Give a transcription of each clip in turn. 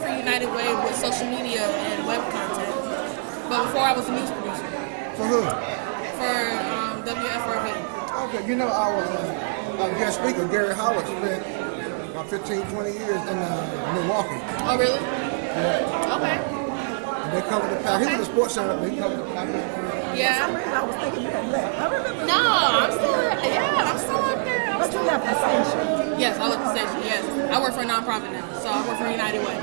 for United Way with social media and web content. But before I was a news producer. For who? For WFMY. Okay, you know our guest speaker, Gary Howard, spent about 15, 20 years in Milwaukee. Oh, really? Yeah. Okay. And they covered the pack. He was a sports center, they covered the pack. Yeah. I was thinking you had left. I remember. No, I'm still up there. But you left the station. Yes, I left the station, yes. I work for a nonprofit now, so I work for United Way.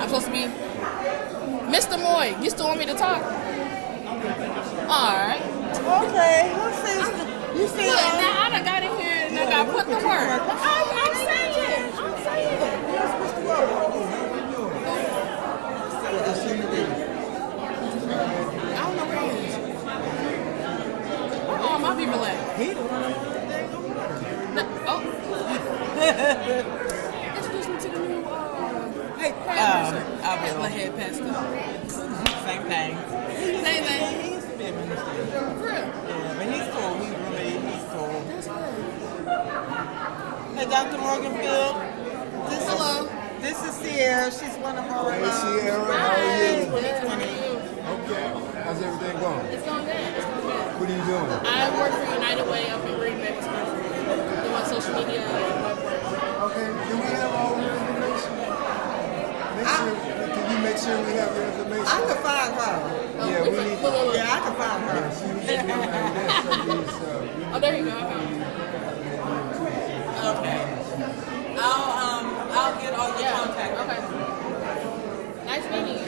I'm supposed to be Mr. Moy. You still want me to talk? All right. Okay. You see Now I done got in here and I got put to work. I'm saying. You're supposed to go. I don't know where he is. Where all my people at? He the one. No, oh. Introduce me to the new Hey, I'll be my head passed up. same thing. Same thing. He used to be a minister. For real. Yeah, but he's cool. He's cool. That's good. Hey, Dr. Morganfield. Hello. This is Sierra. She's one of our. Hey, Sierra, how are you? Good. How are you? Okay. How's everything going? It's going good. What are you doing? I work for United Way up in Green Bay, Wisconsin. Doing social media and web work. Okay. Do we have all your information? Can you make sure we have your information? I could find her. Yeah, we need to. Look. Yeah, I could find her. Oh, there you go. I found it. Okay. I'll get all your contact. Okay. Nice meeting you.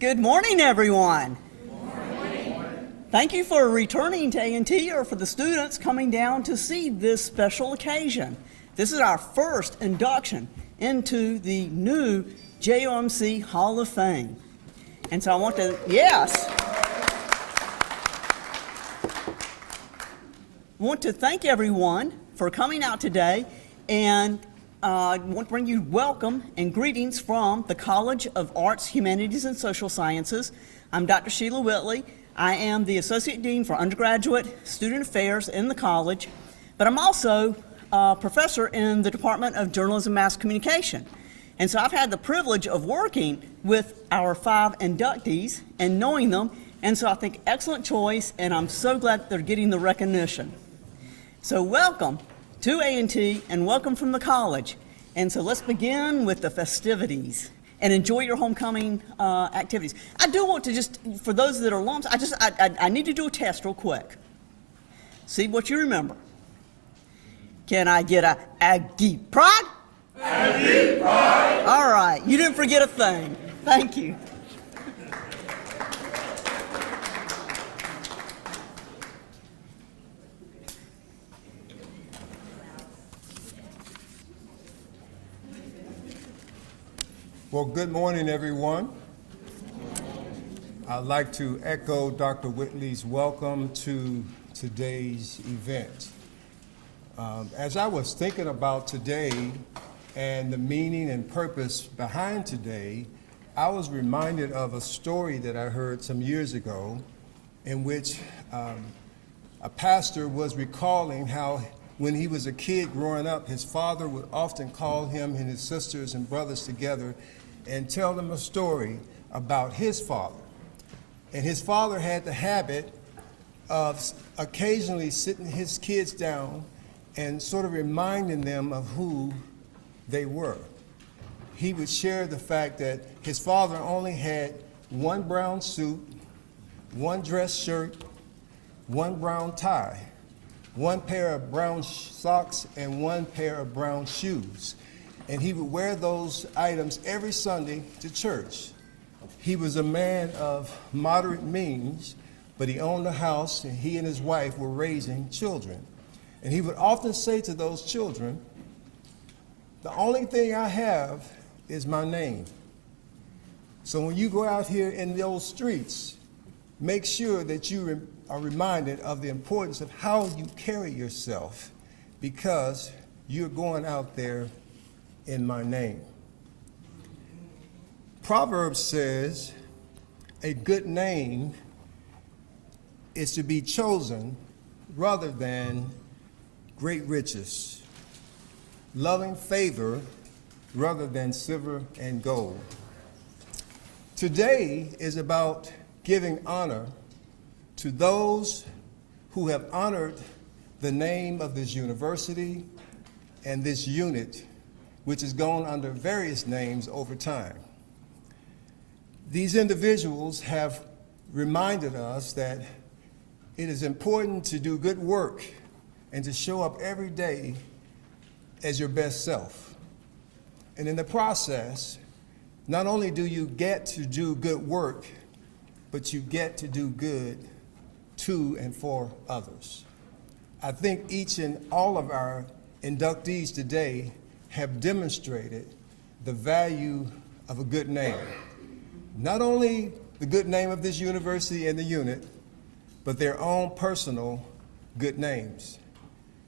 Good morning, everyone. Thank you for returning to A&T or for the students coming down to see this special occasion. This is our first induction into the new JOMC Hall of Fame. And so I want to, want to thank everyone for coming out today, and I want to bring you welcome and greetings from the College of Arts, Humanities, and Social Sciences. I'm Dr. Sheila Whitley. I am the Associate Dean for Undergraduate Student Affairs in the college, but I'm also a professor in the Department of Journalism and Mass Communication. And so I've had the privilege of working with our 5 inductees and knowing them, and so I think excellent choice, and I'm so glad they're getting the recognition. So welcome to A&T, and welcome from the college. And so let's begin with the festivities and enjoy your homecoming activities. I do want to just, for those that are alums, I need to do a test real quick. See what you remember. Can I get a Aggie pride? Aggie pride. All right, you didn't forget a thing. Thank you. Well, good morning, everyone. I'd like to echo Dr. Whitley's welcome to today's event. As I was thinking about today and the meaning and purpose behind today, I was reminded of a story that I heard some years ago in which a pastor was recalling how when he was a kid growing up, his father would often call him and his sisters and brothers together and tell them a story about his father. And his father had the habit of occasionally sitting his kids down and sort of reminding them of who they were. He would share the fact that his father only had one brown suit, one dress shirt, one brown tie, one pair of brown socks, and one pair of brown shoes. And he would wear those items every Sunday to church. He was a man of moderate means, but he owned a house, and he and his wife were raising children. And he would often say to those children, "The only thing I have is my name. So when you go out here in those streets, make sure that you are reminded of the importance of how you carry yourself, because you're going out there in my name." Proverbs says, a good name is to be chosen rather than great riches, loving favor rather than silver and gold. Today is about giving honor to those who have honored the name of this university and this unit, which has gone under various names over time. These individuals have reminded us that it is important to do good work and to show up every day as your best self. And in the process, not only do you get to do good work, but you get to do good to and for others. I think each and all of our inductees today have demonstrated the value of a good name. Not only the good name of this university and the unit, but their own personal good names.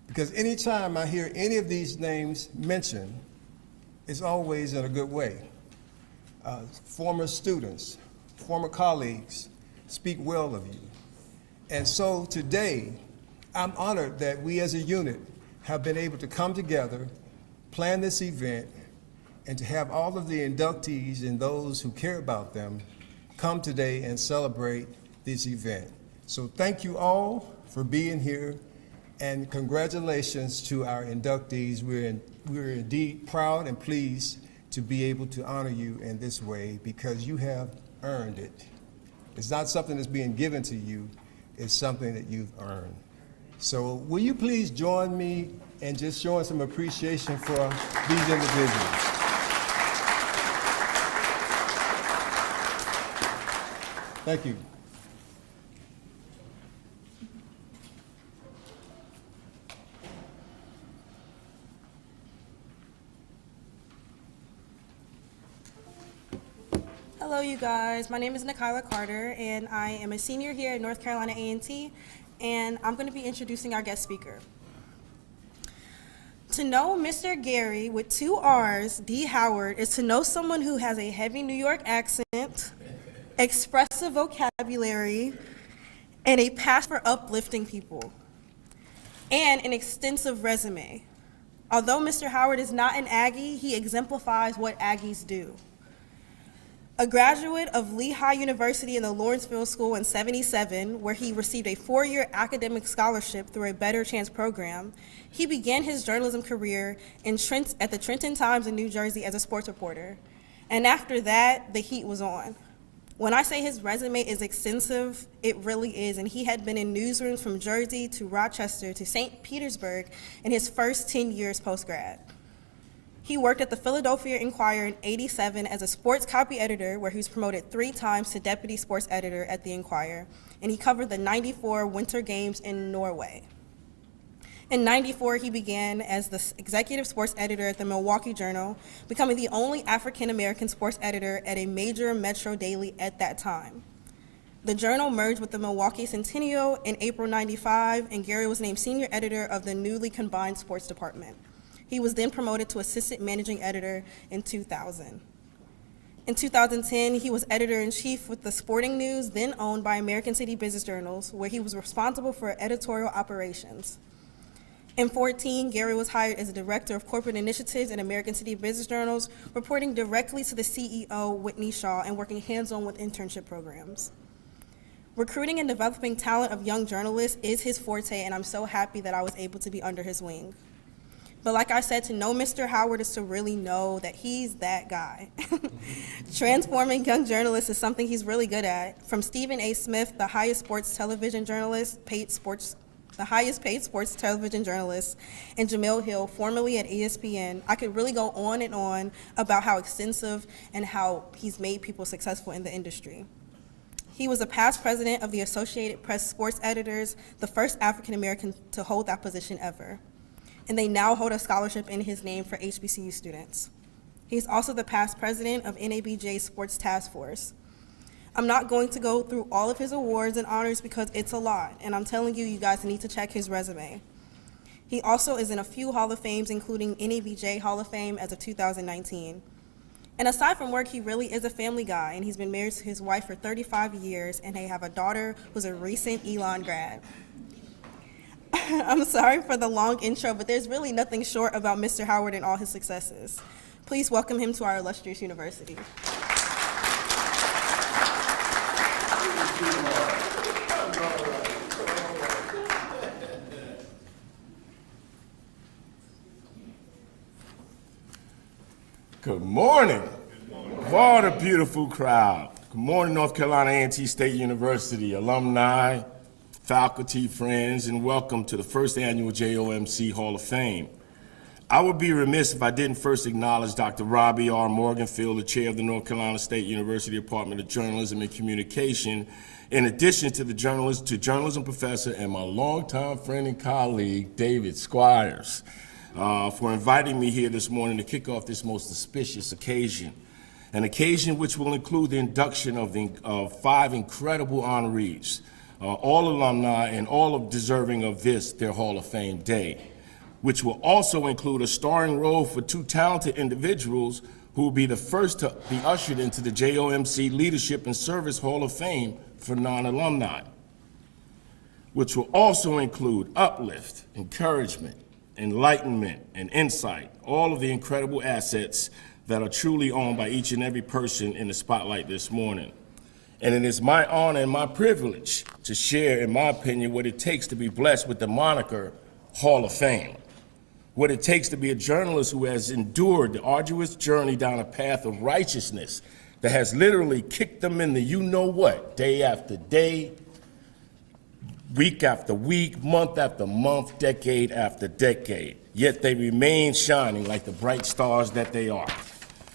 Because anytime I hear any of these names mentioned, it's always in a good way. Former students, former colleagues speak well of you. And so today, I'm honored that we as a unit have been able to come together, plan this event, and to have all of the inductees and those who care about them come today and celebrate this event. So thank you all for being here, and congratulations to our inductees. We're indeed proud and pleased to be able to honor you in this way, because you have earned it. It's not something that's being given to you, it's something that you've earned. So will you please join me in just showing some appreciation for these individuals? Thank you. Hello, you guys. My name is Nikayla Carter, and I am a senior here at North Carolina A&T, and I'm going to be introducing our guest speaker. To know Mr. Gary with 2 R's, D. Howard, is to know someone who has a heavy New York accent, expressive vocabulary, and a passion for uplifting people, and an extensive resume. Although Mr. Howard is not an Aggie, he exemplifies what Aggies do. A graduate of Lehigh University and the Lawrenceville School in '77, where he received a 4-year academic scholarship through a Better Chance program, he began his journalism career at the Trenton Times in New Jersey as a sports reporter. And after that, the heat was on. When I say his resume is extensive, it really is, and he had been in newsrooms from Jersey to Rochester to St. Petersburg in his first 10 years post-grad. He worked at the Philadelphia Inquirer in '87 as a sports copy editor, where he was promoted 3 times to deputy sports editor at the Inquirer, and he covered the '94 Winter Games in Norway. In '94, he began as the executive sports editor at the Milwaukee Journal, becoming the only African-American sports editor at a major metro daily at that time. The Journal merged with the Milwaukee Centennial in April '95, and Gary was named senior editor of the newly combined sports department. He was then promoted to assistant managing editor in 2000. In 2010, he was editor-in-chief with the Sporting News, then owned by American City Business Journals, where he was responsible for editorial operations. In 2014, Gary was hired as a director of corporate initiatives at American City Business Journals, reporting directly to the CEO, Whitney Shaw, and working hands-on with internship programs. Recruiting and developing talent of young journalists is his forte, and I'm so happy that I was able to be under his wing. But like I said, to know Mr. Howard is to really know that he's that guy. Transforming young journalists is something he's really good at. From Stephen A. Smith, the highest paid sports television journalist, and Jamil Hill, formerly at ESPN, I could really go on and on about how extensive and how he's made people successful in the industry. He was a past president of the Associated Press Sports Editors, the first African American to hold that position ever. And they now hold a scholarship in his name for HBCU students. He's also the past president of NABJ's Sports Task Force. I'm not going to go through all of his awards and honors because it's a lot, and I'm telling you, you guys need to check his resume. He also is in a few Hall of Fames, including NABJ Hall of Fame as of 2019. And aside from work, he really is a family guy, and he's been married to his wife for 35 years, and they have a daughter who's a recent Elon grad. I'm sorry for the long intro, but there's really nothing short about Mr. Howard and all his successes. Please welcome him to our illustrious university. Good morning. What a beautiful crowd. Good morning, North Carolina A&T State University alumni, faculty, friends, and welcome to the first annual JOMC Hall of Fame. I would be remiss if I didn't first acknowledge Dr. Robbie R. Morganfield, the chair of the North Carolina State University Department of Journalism and Communication, in addition to the journalism professor and my longtime friend and colleague, David Squires, for inviting me here this morning to kick off this most auspicious occasion, an occasion which will include the induction of 5 incredible honorees, all alumni and all of deserving of their Hall of Fame day, which will also include a starring role for 2 talented individuals who will be the first to be ushered into the JOMC Leadership and Service Hall of Fame for non-alumni, which will also include uplift, encouragement, enlightenment, and insight, all of the incredible assets that are truly owned by each and every person in the spotlight this morning. And it is my honor and my privilege to share, in my opinion, what it takes to be blessed with the moniker Hall of Fame, what it takes to be a journalist who has endured the arduous journey down a path of righteousness that has literally kicked them in the you-know-what, day after day, week after week, month after month, decade after decade. Yet they remain shining like the bright stars that they are,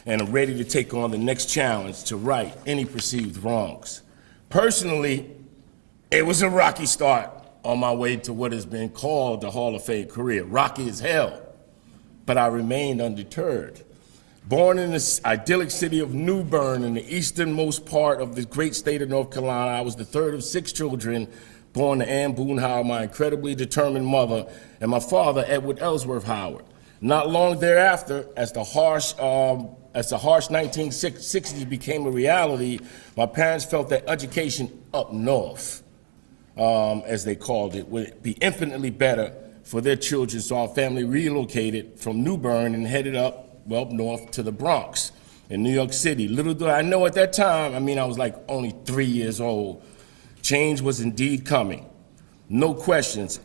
and are ready to take on the next challenge to right any perceived wrongs. Personally, it was a rocky start on my way to what has been called the Hall of Fame career. Rocky as hell, but I remained undeterred. Born in the idyllic city of New Bern in the easternmost part of the great state of North Carolina, I was the 3rd of 6 children born to Ann Boone Howard, my incredibly determined mother, and my father, Edward Ellsworth Howard. Not long thereafter, as the harsh 1960s became a reality, my parents felt that education up north, as they called it, would be infinitely better for their children, so our family relocated from New Bern and headed up north to the Bronx, in New York City. Little did I know at that time, I was like only 3 years old, change was indeed coming. No questions,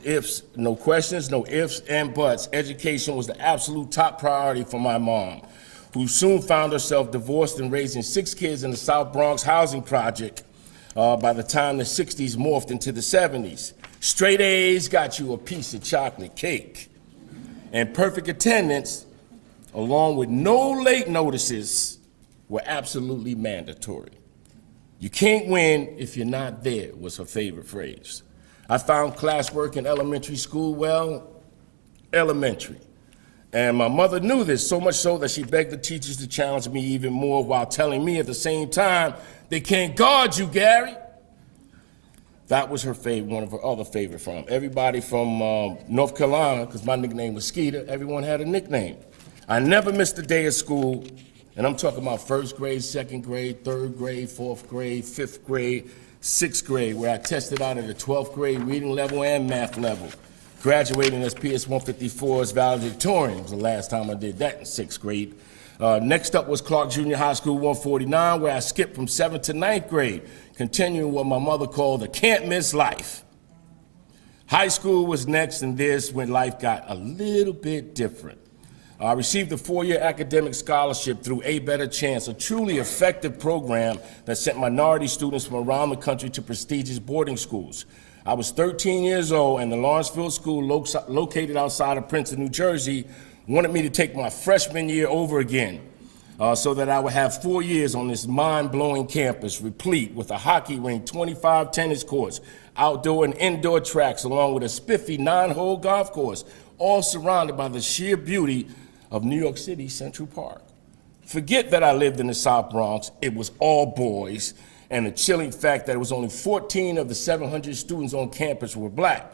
no ifs and buts. Education was the absolute top priority for my mom, who soon found herself divorced and raising 6 kids in the South Bronx housing project by the time the 60s morphed into the 70s. Straight A's got you a piece of chocolate cake. And perfect attendance, along with no late notices, were absolutely mandatory. You can't win if you're not there, was her favorite phrase. I found classwork in elementary school, elementary. And my mother knew this, so much so that she begged the teachers to challenge me even more while telling me at the same time, they can't guard you, Gary. That was her favorite, one of her other favorite from. Everybody from North Carolina, because my nickname was Skeeter, everyone had a nickname. I never missed a day of school, and I'm talking about 1st grade, 2nd grade, 3rd grade, 4th grade, 5th grade, 6th grade, where I tested out at the 12th grade reading level and math level. Graduating as PS 154's valedictorian was the last time I did that in 6th grade. Next up was Clark Junior High School 149, where I skipped from 7th to 9th grade, continuing what my mother called a can't-miss life. High school was next, and this when life got a little bit different. I received a 4-year academic scholarship through A Better Chance, a truly effective program that sent minority students from around the country to prestigious boarding schools. I was 13 years old, and the Lawrenceville School, located outside of Princeton, New Jersey, wanted me to take my freshman year over again so that I would have 4 years on this mind-blowing campus, replete with a hockey rink, 25 tennis courts, outdoor and indoor tracks, along with a spiffy 9-hole golf course, all surrounded by the sheer beauty of New York City Central Park. Forget that I lived in the South Bronx. It was all boys, and the chilling fact that it was only 14 of the 700 students on campus were black.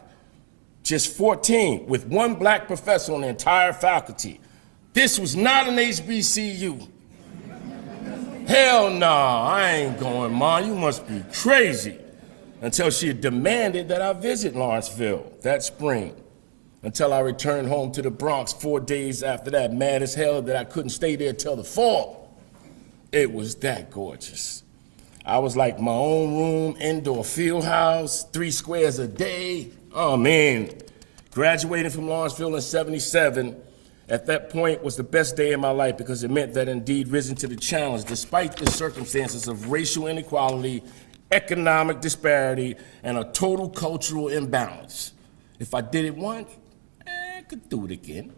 Just 14, with 1 black professor on the entire faculty. This was not an HBCU. Hell nah, I ain't going, Ma, you must be crazy. Until she demanded that I visit Lawrenceville that spring. Until I returned home to the Bronx 4 days after that, mad as hell that I couldn't stay there till the fall. It was that gorgeous. I was like my own room, indoor field house, 3 squares a day. Oh man, graduating from Lawrenceville in '77, at that point was the best day of my life because it meant that indeed risen to the challenge despite the circumstances of racial inequality, economic disparity, and a total cultural imbalance. If I did it once, I could do it again.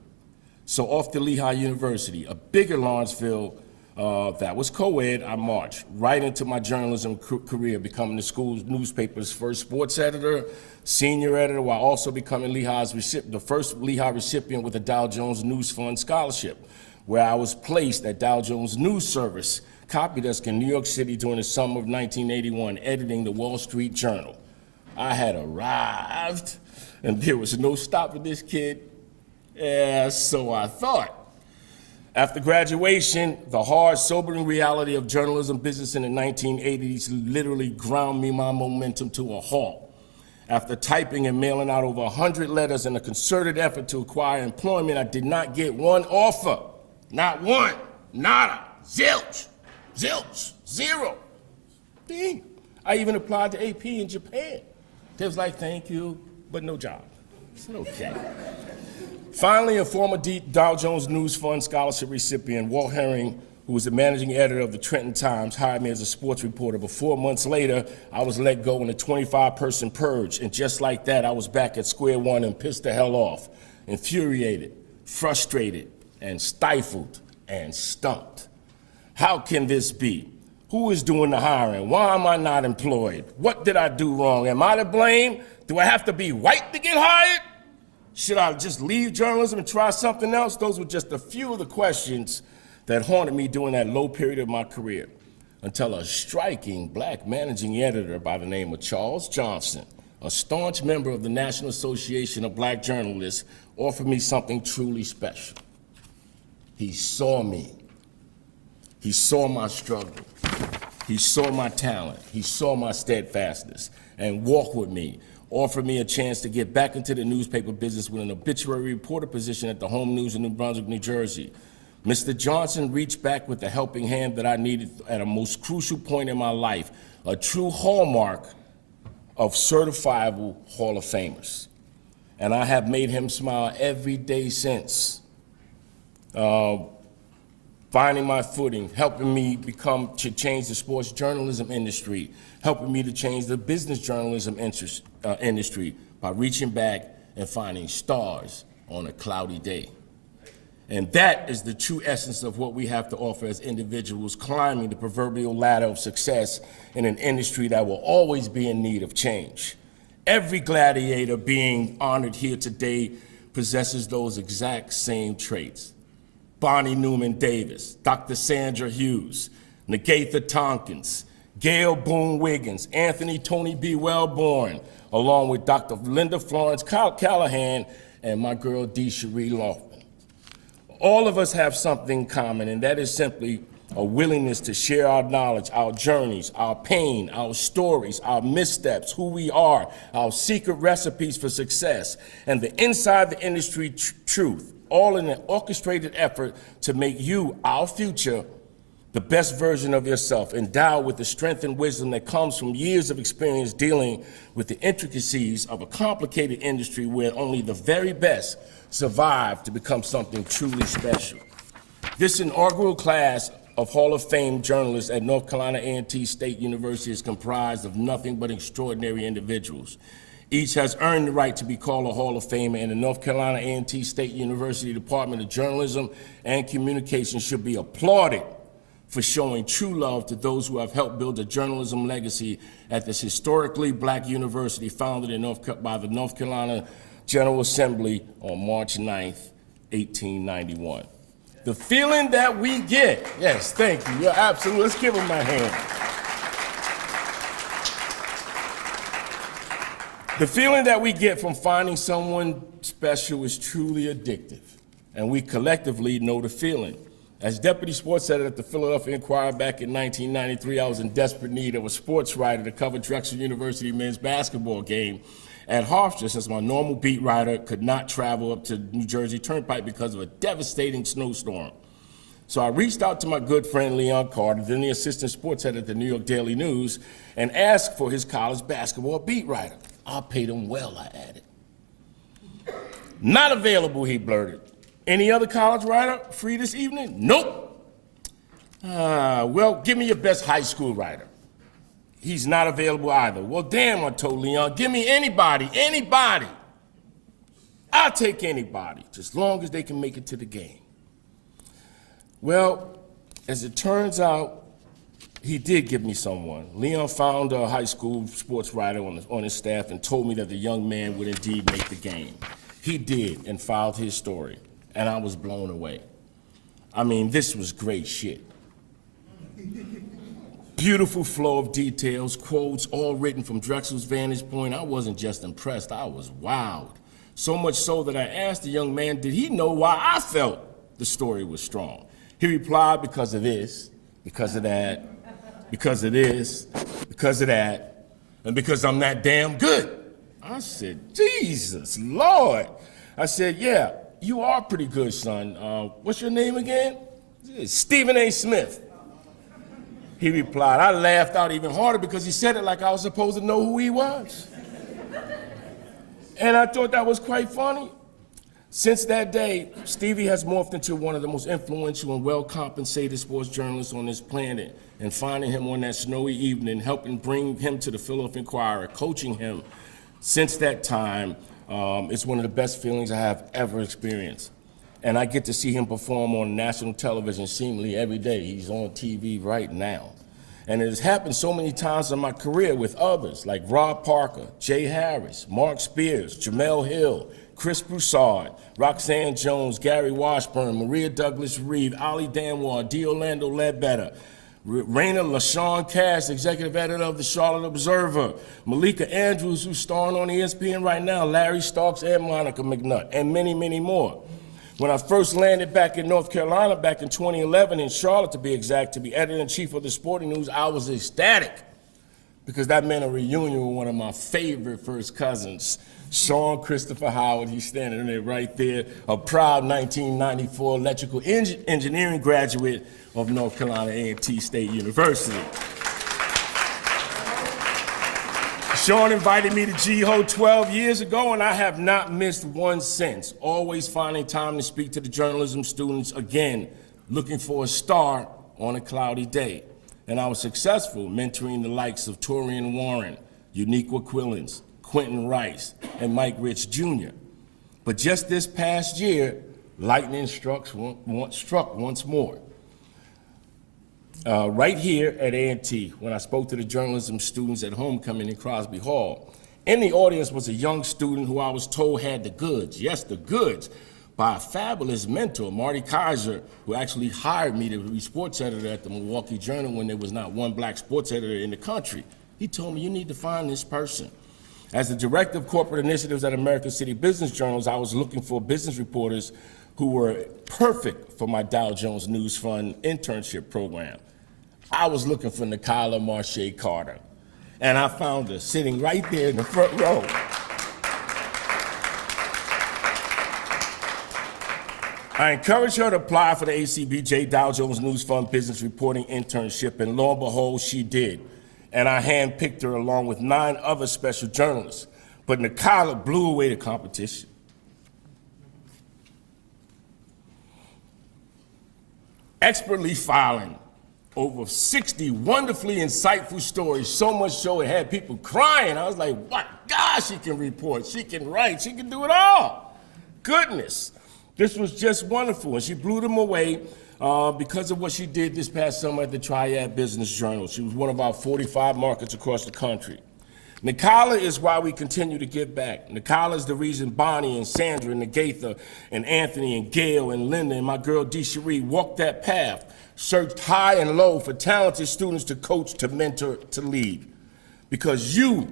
So off to Lehigh University, a bigger Lawrenceville that was co-ed, I marched right into my journalism career, becoming the school's newspaper's first sports editor, senior editor, while also becoming the first Lehigh recipient with a Dow Jones News Fund scholarship, where I was placed at Dow Jones News Service, copy desk in New York City during the summer of 1981, editing the Wall Street Journal. I had arrived, and there was no stopping this kid. Yeah, so I thought. After graduation, the hard, sobering reality of journalism business in the 1980s literally ground my momentum to a halt. After typing and mailing out over 100 letters in a concerted effort to acquire employment, I did not get one offer. Not one. Nada. Zilch. Zilch. Zero. Dang. I even applied to AP in Japan. They was like, thank you, but no job. I said, okay. Finally, a former Dow Jones News Fund scholarship recipient, Walt Herring, who was the managing editor of the Trenton Times, hired me as a sports reporter. But 4 months later, I was let go in a 25-person purge. And just like that, I was back at square one and pissed the hell off, infuriated, frustrated, and stifled, and stumped. How can this be? Who is doing the hiring? Why am I not employed? What did I do wrong? Am I to blame? Do I have to be white to get hired? Should I just leave journalism and try something else? Those were just a few of the questions that haunted me during that low period of my career, until a striking black managing editor by the name of Charles Johnson, a staunch member of the National Association of Black Journalists, offered me something truly special. He saw me. He saw my struggle. He saw my talent. He saw my steadfastness and walked with me, offered me a chance to get back into the newspaper business with an obituary reporter position at the Home News in New Brunswick, New Jersey. Mr. Johnson reached back with the helping hand that I needed at a most crucial point in my life, a true hallmark of certifiable Hall of Famers. And I have made him smile every day since. Finding my footing, helping me to change the sports journalism industry, helping me to change the business journalism industry by reaching back and finding stars on a cloudy day. And that is the true essence of what we have to offer as individuals climbing the proverbial ladder of success in an industry that will always be in need of change. Every gladiator being honored here today possesses those exact same traits. Bonnie Newman Davis, Dr. Sandra Hughes, Negatha Tompkins, Gail Boone Wiggins, Anthony Tony B. Wellborn, along with Dr. Linda Florence Callahan and my girl D. Cherie Loftman. All of us have something in common, and that is simply a willingness to share our knowledge, our journeys, our pain, our stories, our missteps, who we are, our secret recipes for success, and the inside the industry truth, all in an orchestrated effort to make you, our future, the best version of yourself, endowed with the strength and wisdom that comes from years of experience dealing with the intricacies of a complicated industry where only the very best survive to become something truly special. This inaugural class of Hall of Fame journalists at North Carolina A&T State University is comprised of nothing but extraordinary individuals. Each has earned the right to be called a Hall of Famer, and the North Carolina A&T State University Department of Journalism and Communications should be applauded for showing true love to those who have helped build a journalism legacy at this historically black university founded by the North Carolina General Assembly on March 9th, 1891. The feeling that we get, yes, thank you, you're absolutely, let's give them a hand. The feeling that we get from finding someone special is truly addictive, and we collectively know the feeling. As deputy sports editor at the Philadelphia Inquirer back in 1993, I was in desperate need of a sports writer to cover Drexel University men's basketball game at Hofstra, since my normal beat writer could not travel up to New Jersey Turnpike because of a devastating snowstorm. So I reached out to my good friend Leon Carter, then the assistant sports editor at the New York Daily News, and asked for his college basketball beat writer. I paid him well, I added. Not available, he blurted. Any other college writer free this evening? Nope. Well, give me your best high school writer. He's not available either. Well, damn, I told Leon, give me anybody. I'll take anybody, just long as they can make it to the game. Well, as it turns out, he did give me someone. Leon found a high school sports writer on his staff and told me that the young man would indeed make the game. He did and filed his story, and I was blown away. I mean, this was great shit. Beautiful flow of details, quotes, all written from Drexel's vantage point. I wasn't just impressed, I was wowed. So much so that I asked the young man, did he know why I felt the story was strong? He replied, because of this, because of that, because of this, because of that, and because I'm that damn good. I said, Jesus, Lord. I said, yeah, you are pretty good, son. What's your name again? Stephen A. Smith. He replied. I laughed out even harder because he said it like I was supposed to know who he was. And I thought that was quite funny. Since that day, Stevie has morphed into one of the most influential and well-compensated sports journalists on this planet. And finding him on that snowy evening, helping bring him to the Philadelphia Inquirer, coaching him since that time, it's one of the best feelings I have ever experienced. And I get to see him perform on national television seemingly every day. He's on TV right now. And it has happened so many times in my career with others like Rob Parker, Jay Harris, Mark Spears, Jamel Hill, Chris Broussard, Roxanne Jones, Gary Washburn, Maria Douglas Reeve, Ali Danwar, D. Orlando Ledbetter, Raina LaShawn Cash, executive editor of the Charlotte Observer, Malika Andrews, who's starring on ESPN right now, Larry Starks and Monica McNutt, and many, many more. When I first landed back in North Carolina back in 2011, in Charlotte to be exact, to be editor-in-chief of the Sporting News, I was ecstatic because that meant a reunion with one of my favorite first cousins, Sean Christopher Howard, he's standing there right there, a proud 1994 electrical engineering graduate of North Carolina A&T State University. Sean invited me to GHOE 12 years ago, and I have not missed one since, always finding time to speak to the journalism students again, looking for a star on a cloudy day. And I was successful mentoring the likes of Torian Warren, Uniqua Quillins, Quentin Rice, and Mike Rich Jr. But just this past year, lightning struck once more. Right here at A&T, when I spoke to the journalism students at homecoming in Crosby Hall. In the audience was a young student who I was told had the goods, yes, the goods, by a fabulous mentor, Marty Kaiser, who actually hired me to be sports editor at the Milwaukee Journal when there was not one black sports editor in the country. He told me, you need to find this person. As the director of corporate initiatives at American City Business Journals, I was looking for business reporters who were perfect for my Dow Jones News Fund internship program. I was looking for Nicola Marche Carter, and I found her sitting right there in the front row. I encouraged her to apply for the ACBJ Dow Jones News Fund business reporting internship, and lo and behold, she did. And I handpicked her along with 9 other special journalists. But Nicola blew away the competition. Expertly filing over 60 wonderfully insightful stories, so much so it had people crying. I was like, what? God, she can report, she can write, she can do it all. Goodness, this was just wonderful. And she blew them away because of what she did this past summer at the Triad Business Journal. She was one of our 45 markets across the country. Nicola is why we continue to give back. Nicola is the reason Bonnie and Sandra and Nagatha and Anthony and Gail and Linda and my girl DeCherie walked that path, searched high and low for talented students to coach, to mentor, to lead. Because you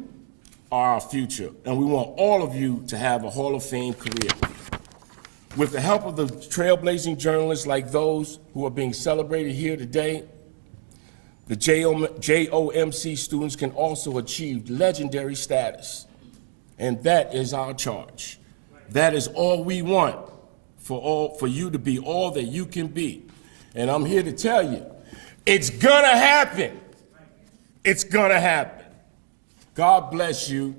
are our future, and we want all of you to have a Hall of Fame career. With the help of the trailblazing journalists like those who are being celebrated here today, the JOMC students can also achieve legendary status. And that is our charge. That is all we want, for you to be all that you can be. And I'm here to tell you, it's gonna happen. It's gonna happen. God bless you,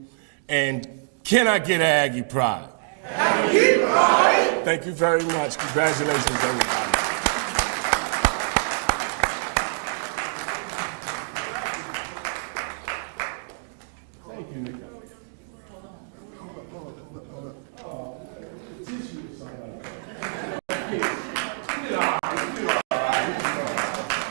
and can I get Aggie pride? Aggie pride! Thank you very much. Congratulations, everybody. Thank you, Nick.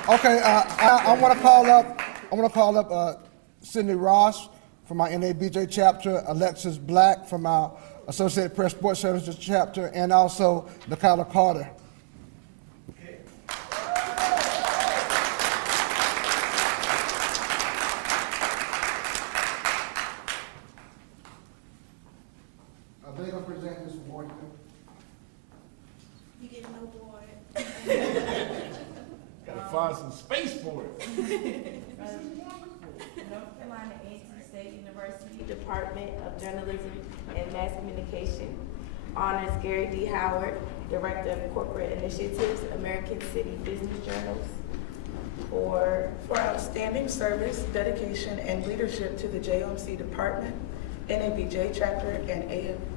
Okay, I want to call up Sydney Ross from our NABJ chapter, Alexis Black from our Associated Press Sports Services chapter, and also Nicola Carter. Are they going to present this award? You get no award. Gotta find some space for it. North Carolina A&T State University Department of Journalism and Mass Communication honors Gary D. Howard, Director of Corporate Initiatives, American City Business Journals, for outstanding service, dedication, and leadership to the JOMC Department, NABJ Chapter, and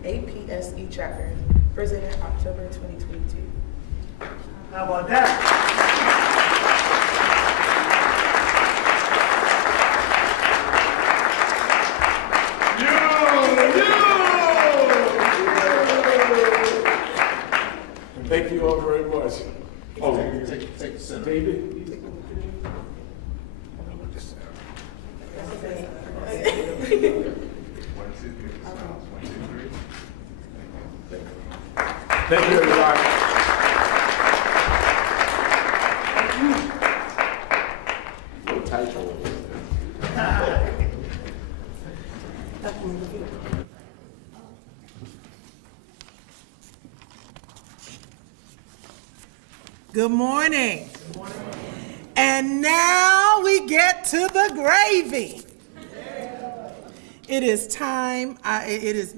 APSE Chapter, presented October 2022. How about that? Thank you all very much. Oh, Take the center. David? Thank you, everybody. No typo. Good morning. Good morning. And now we get to the gravy. It is time. It is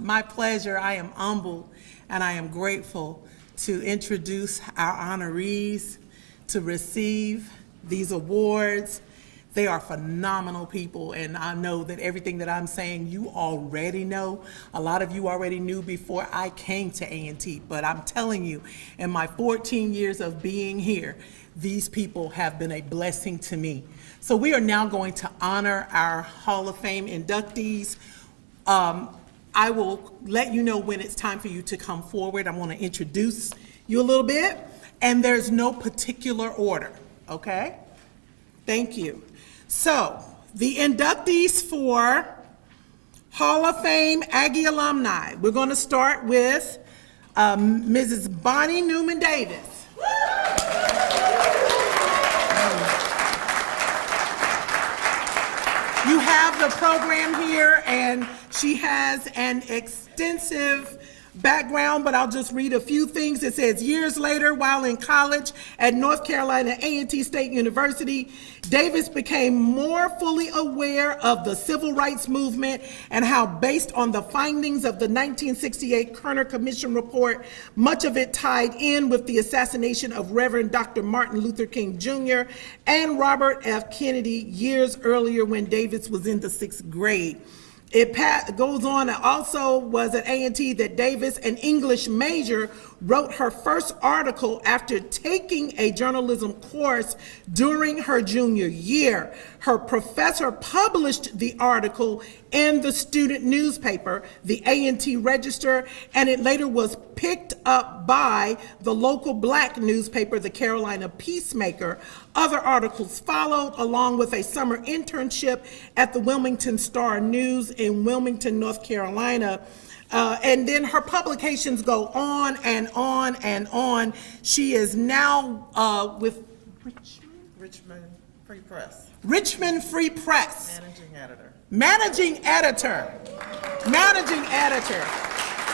my pleasure. I am humbled and I am grateful to introduce our honorees to receive these awards. They are phenomenal people, and I know that everything that I'm saying you already know. A lot of you already knew before I came to A&T, but I'm telling you, in my 14 years of being here, these people have been a blessing to me. So we are now going to honor our Hall of Fame inductees. I will let you know when it's time for you to come forward. I want to introduce you a little bit, and there's no particular order, okay? Thank you. So, the inductees for Hall of Fame Aggie alumni. We're going to start with Mrs. Bonnie Newman Davis. You have the program here, and she has an extensive background, but I'll just read a few things. It says, years later, while in college at North Carolina A&T State University, Davis became more fully aware of the civil rights movement and how, based on the findings of the 1968 Kerner Commission report, much of it tied in with the assassination of Reverend Dr. Martin Luther King Jr. and Robert F. Kennedy years earlier when Davis was in the 6th grade. It goes on, and also was at A&T that Davis, an English major, wrote her first article after taking a journalism course during her junior year. Her professor published the article in the student newspaper, the A&T Register, and it later was picked up by the local black newspaper, the Carolina Peacemaker. Other articles followed, along with a summer internship at the Wilmington Star News in Wilmington, North Carolina. And then her publications go on and on and on. She is now with Richmond Free Press. Richmond Free Press. Managing editor. Managing editor. Managing editor.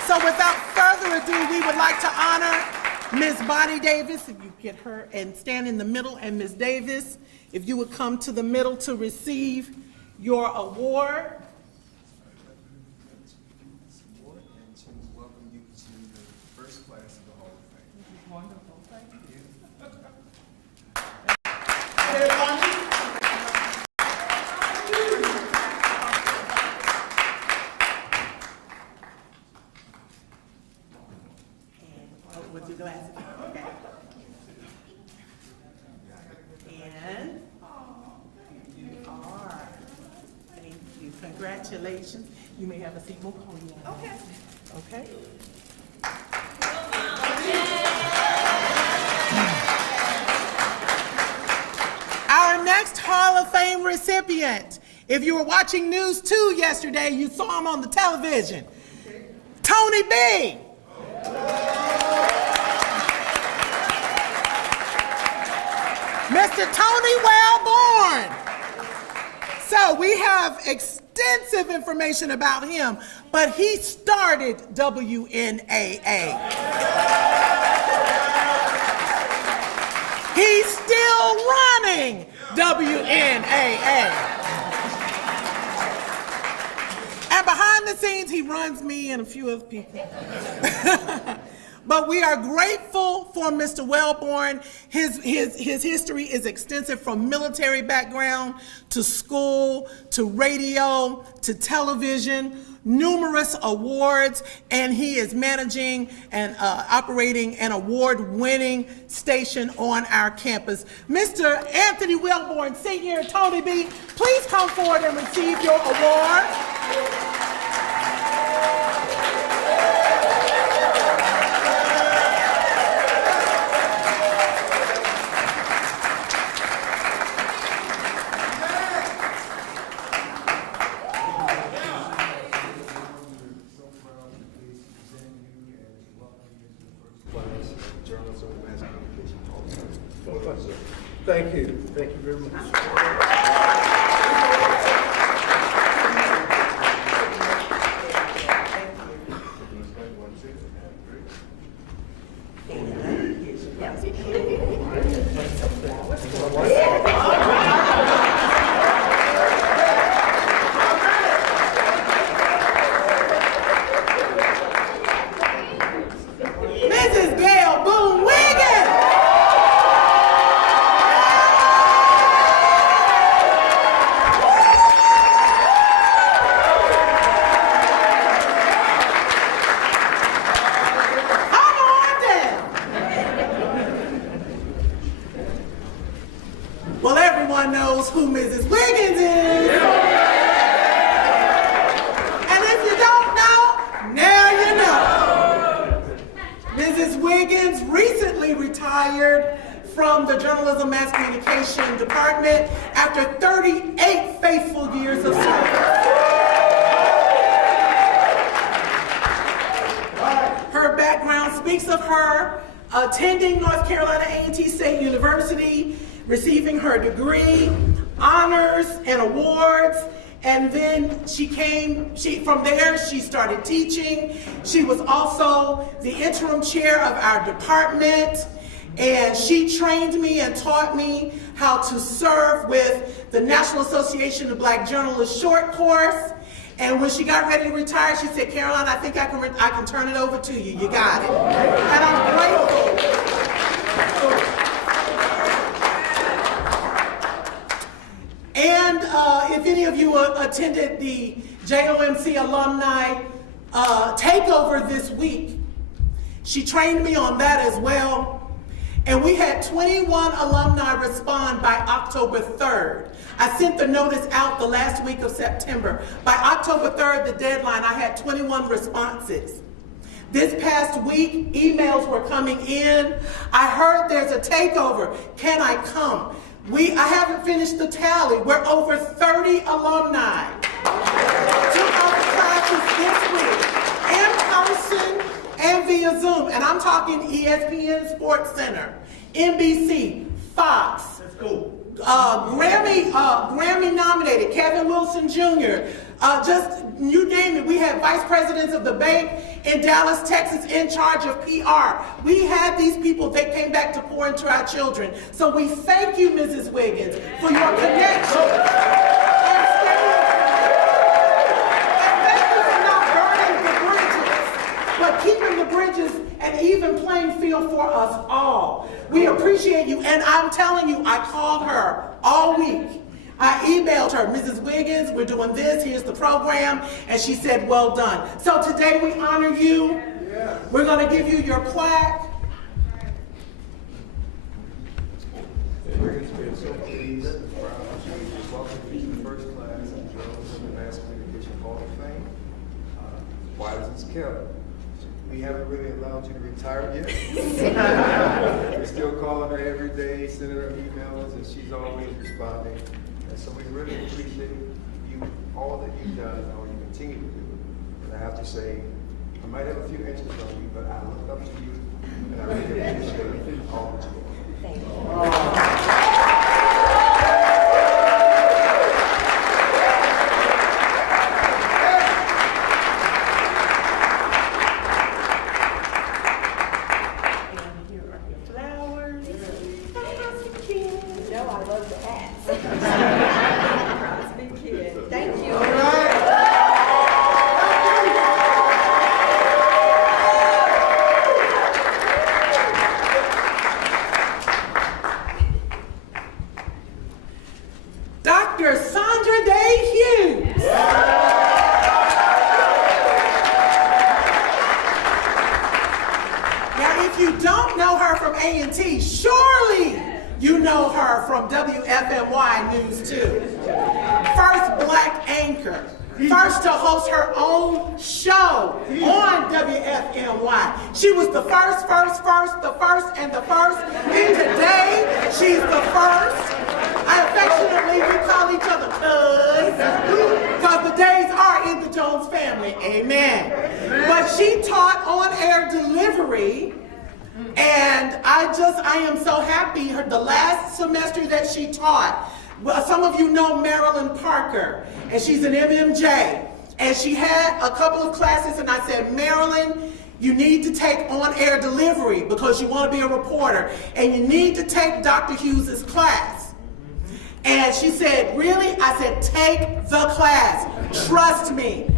So without further ado, we would like to honor Ms. Bonnie Davis. If you get her and stand in the middle, and Ms. Davis, if you would come to the middle to receive your award. With your glasses, okay. And you are. Thank you. Congratulations. You may have a seat. We'll call you on. Okay. Okay. Our next Hall of Fame recipient. If you were watching News 2 yesterday, you saw him on the television. Tony B. Mr. Tony Wellborn. So we have extensive information about him, but he started WNAA. He's still running WNAA. And behind the scenes, he runs me and a few other people. But we are grateful for Mr. Wellborn. His history is extensive, from military background to school to radio to television, numerous awards, and he is managing and operating an award-winning station on our campus. Mr. Anthony Wellborn, Sr., Tony B., please come forward and receive your award. Thank you. Thank you very much. everyone knows who Mrs. Wiggins is. And if you don't know, now you know. Mrs. Wiggins recently retired from the Journalism Mass Communication Department after 38 faithful years of service. Her background speaks of her attending North Carolina A&T State University, receiving her degree, honors, and awards. And then from there, she started teaching. She was also the interim chair of our department. And she trained me and taught me how to serve with the National Association of Black Journalists short course. And when she got ready to retire, she said, Caroline, I think I can turn it over to you. You got it. And I'm grateful. And if any of you attended the JOMC alumni takeover this week, she trained me on that as well. And we had 21 alumni respond by October 3rd. I sent the notice out the last week of September. By October 3rd, the deadline, I had 21 responses. This past week, emails were coming in. I heard there's a takeover. Can I come? I haven't finished the tally. We're over 30 alumni. Took out the classes this week, in person and via Zoom. And I'm talking ESPN Sports Center, NBC, Fox, Grammy nominated, Kevin Wilson Jr., just you name it. We had vice presidents of the bank in Dallas, Texas, in charge of PR. We had these people, they came back to pour into our children. So we thank you, Mrs. Wiggins, for your connection. And thank you for not burning the bridges, but keeping the bridges an even playing field for us all. We appreciate you, and I'm telling you, I called her all week. I emailed her, Mrs. Wiggins, we're doing this, here's the program, and she said, well done. So today we honor you. We're gonna give you your plaque. Mrs. Wiggins, we're so pleased and proud to welcome you to the first class of Journalism and Mass Communication Hall of Fame. Why is this kept? We haven't really allowed you to retire yet. We're still calling her every day, sending her emails, and she's always responding. And so we really appreciate you, all that you've done and all you continue to do. And I have to say, I might have a few inches on you, but I look up to you, and I really appreciate all that you are. Thank you. Dr. Sandra Hughes. Now, if you don't know her from A&T, surely you know her from WFMY News 2. First black anchor. First to host her own show on WFMY. She was the first, and today she's the first. Affectionately, we call each other cuz, because the days are in the Jones family, amen. But she taught on-air delivery, and I am so happy. The last semester that she taught, well, some of you know Marilyn Parker, and she's an MMJ, and she had a couple of classes, and I said, Marilyn, you need to take on-air delivery because you want to be a reporter, and you need to take Dr. Hughes's class. And she said, really? I said, take the class. Trust me.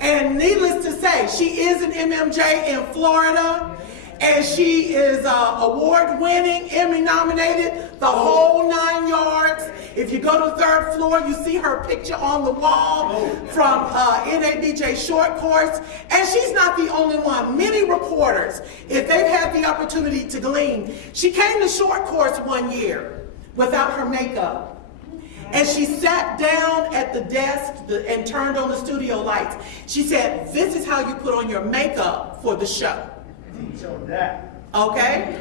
And needless to say, she is an MMJ in Florida, and she is award-winning, Emmy-nominated, the whole 9 yards. If you go to the 3rd floor, you see her picture on the wall from NABJ short course. And she's not the only one. Many reporters, if they've had the opportunity to glean, she came to short course one year without her makeup. And she sat down at the desk and turned on the studio lights. She said, "This is how you put on your makeup for the show." Okay?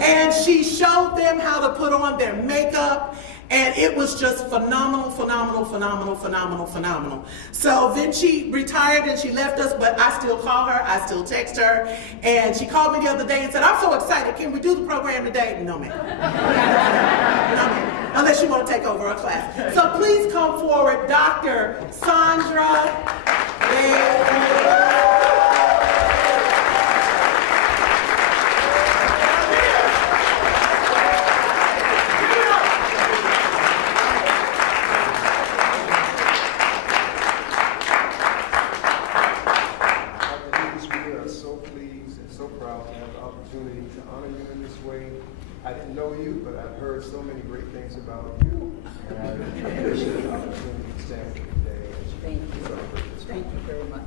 And she showed them how to put on their makeup, and it was just phenomenal, phenomenal, phenomenal, phenomenal, phenomenal. So then she retired and she left us, but I still call her, I still text her, and she called me the other day and said, "I'm so excited, can we do the program today?" No, ma'am. No, ma'am. Unless you want to take over a class. So please come forward, Dr. Sandra Hughes. I didn't know you, but I've heard so many great things about you, and I appreciate the opportunity to stand here today. Thank you. Thank you very much.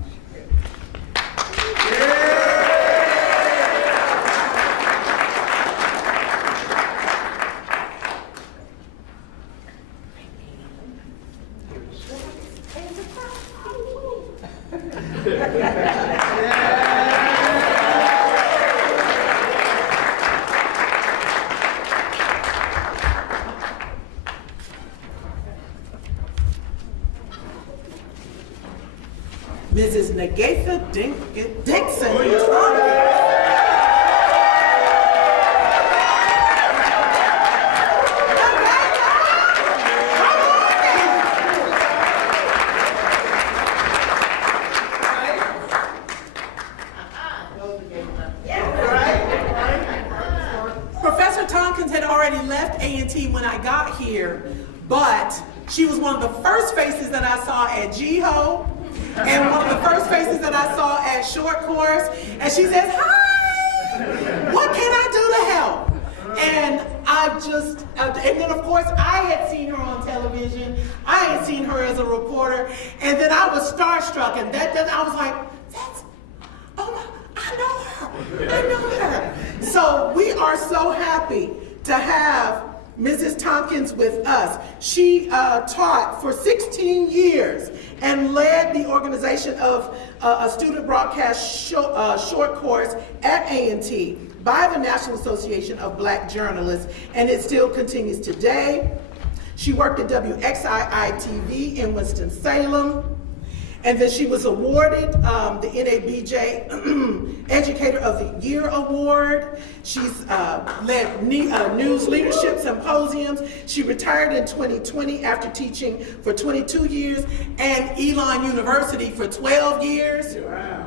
Mrs. Nagatha Dixon. Professor Tompkins had already left A&T when I got here, but she was one of the first faces that I saw at GHOE, and one of the first faces that I saw at short course, and she says, "Hi, what can I do to help?" And and then of course I had seen her on television, I had seen her as a reporter, and then I was starstruck, and then I was like, I know her. So we are so happy to have Mrs. Tompkins with us. She taught for 16 years and led the organization of a student broadcast short course at A&T by the National Association of Black Journalists, and it still continues today. She worked at WXII-TV in Winston-Salem, and then she was awarded the NABJ Educator of the Year Award. She's led news leadership symposiums. She retired in 2020 after teaching for 22 years and Elon University for 12 years. Wow.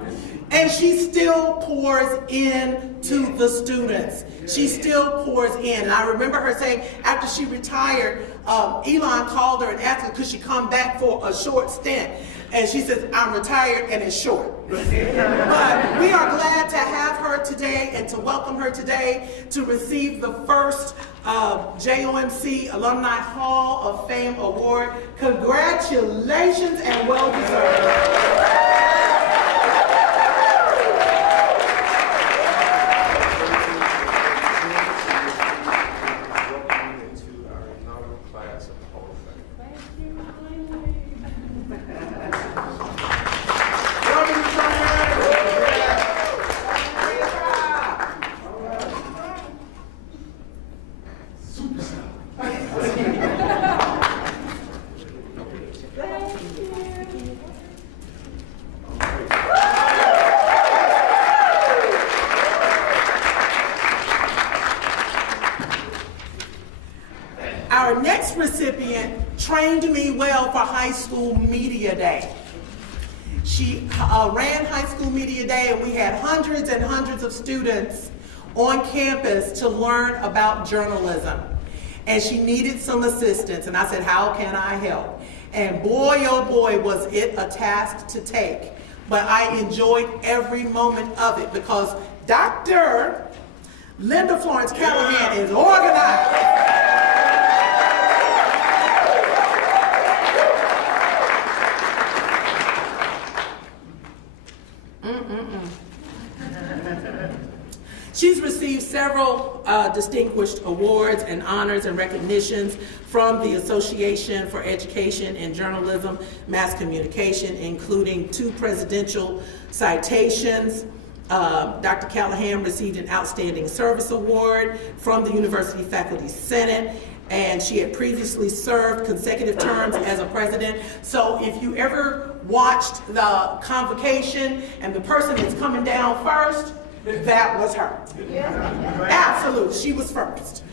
And she still pours into the students. She still pours in. And I remember her saying after she retired, Elon called her and asked her could she come back for a short stint. And she says, "I'm retired and it's short." But we are glad to have her today and to welcome her today to receive the first JOMC Alumni Hall of Fame Award. Congratulations and well deserved. Our next recipient trained me well for High School Media Day. She ran High School Media Day, and we had hundreds and hundreds of students on campus to learn about journalism. And she needed some assistance, and I said, "How can I help?" And boy, oh boy, was it a task to take. But I enjoyed every moment of it because Dr. Linda Florence Callahan is organized. She's received several distinguished awards and honors and recognitions from the Association for Education in Journalism, Mass Communication, including 2 presidential citations. Dr. Callahan received an Outstanding Service Award from the University Faculty Senate, and she had previously served consecutive terms as a president. So if you ever watched the convocation and the person that's coming down first, that was her. Absolutely, she was first.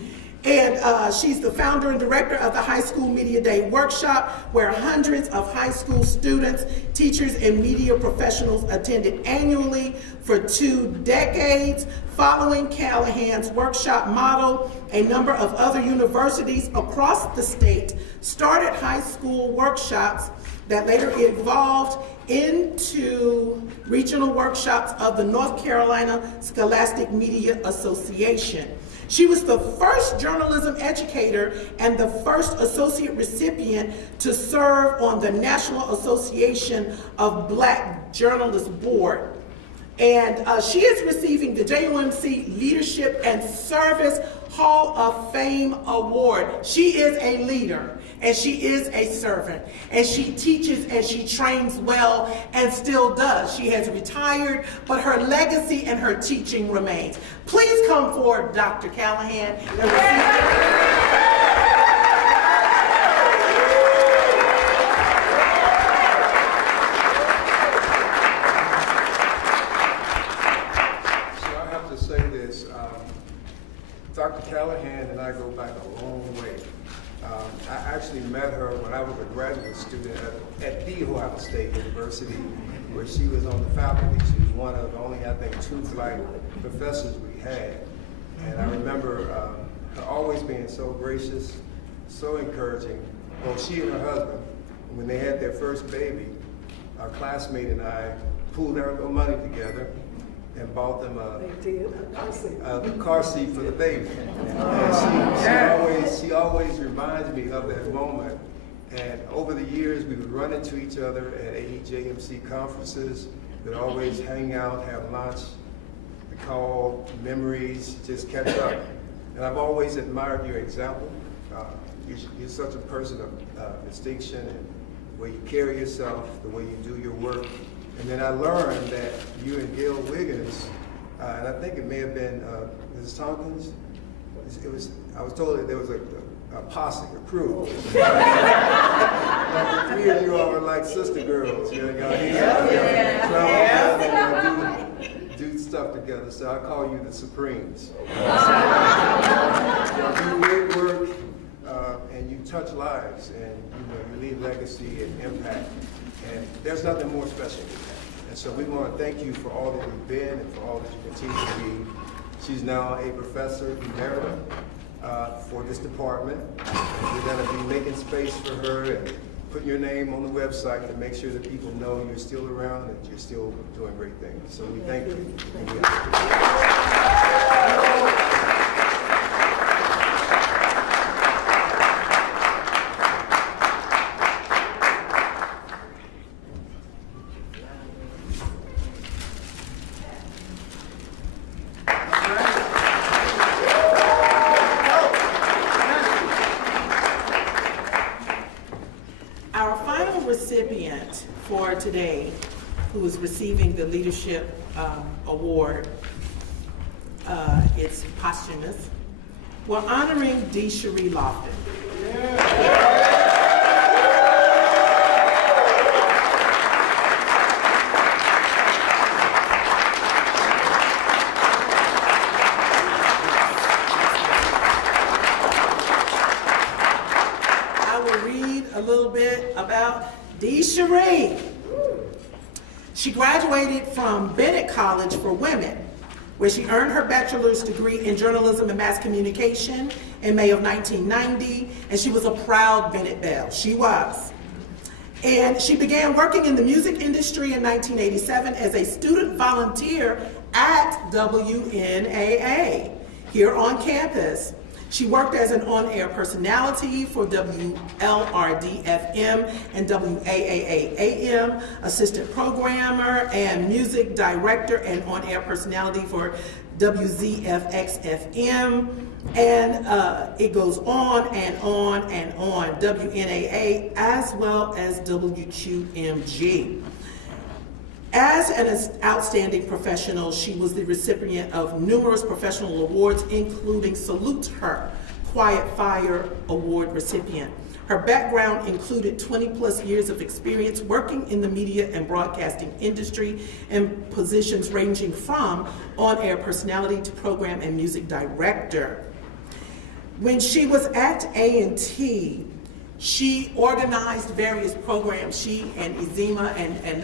And she's the founder and director of the High School Media Day Workshop, where hundreds of high school students, teachers, and media professionals attended annually for 2 decades. Following Callahan's workshop model, a number of other universities across the state started high school workshops that later evolved into regional workshops of the North Carolina Scholastic Media Association. She was the first journalism educator and the first associate recipient to serve on the National Association of Black Journalists Board. And she is receiving the JOMC Leadership and Service Hall of Fame Award. She is a leader, and she is a servant, and she teaches and she trains well and still does. She has retired, but her legacy and her teaching remains. Please come forward, Dr. Callahan, and receive Dr. Callahan and I go back a long way. I actually met her when I was a graduate student at the Ohio State University, where she was on the faculty. She was one of only, I think, 2 Black professors we had. And I remember her always being so gracious, so encouraging. Well, she and her husband, when they had their first baby, our classmate and I pooled our little money together and bought them a car seat for the baby. And she always reminds me of that moment. And over the years, we would run into each other at AEJMC conferences. We'd always hang out, have lunch, recall memories, just catch up. And I've always admired your example. You're such a person of distinction, and the way you carry yourself, the way you do your work. And then I learned that you and Gail Wiggins, and I think it may have been Mrs. Tompkins, I was told that there was a posse, a crew. Like the 3 of you all are like sister girls. You know, do stuff together. So I call you the Supremes. You do great work, and you touch lives, and you leave legacy and impact. And there's nothing more special than that. And so we want to thank you for all that you've been and for all that you continue to be. She's now a professor emerita for this department. We're going to be making space for her and putting your name on the website to make sure that people know you're still around and you're still doing great things. So we thank you. Recipient for today, who is receiving the Leadership Award. It's posthumous. We're honoring D. Cherie Lofton. I will read a little bit about D. Cherie. She graduated from Bennett College for Women, where she earned her bachelor's degree in journalism and mass communication in May of 1990, and she was a proud Bennett Belle. She was. And she began working in the music industry in 1987 as a student volunteer at WNAA here on campus. She worked as an on-air personality for WLRD-FM and WAAA-AM, assistant programmer and music director and on-air personality for WZFX-FM, and it goes on and on and on, WNAA, as well as WQMG. As an outstanding professional, she was the recipient of numerous professional awards, including Salute Her Quiet Fire Award recipient. Her background included 20-plus years of experience working in the media and broadcasting industry in positions ranging from on-air personality to program and music director. When she was at A&T, she organized various programs. She and Izima and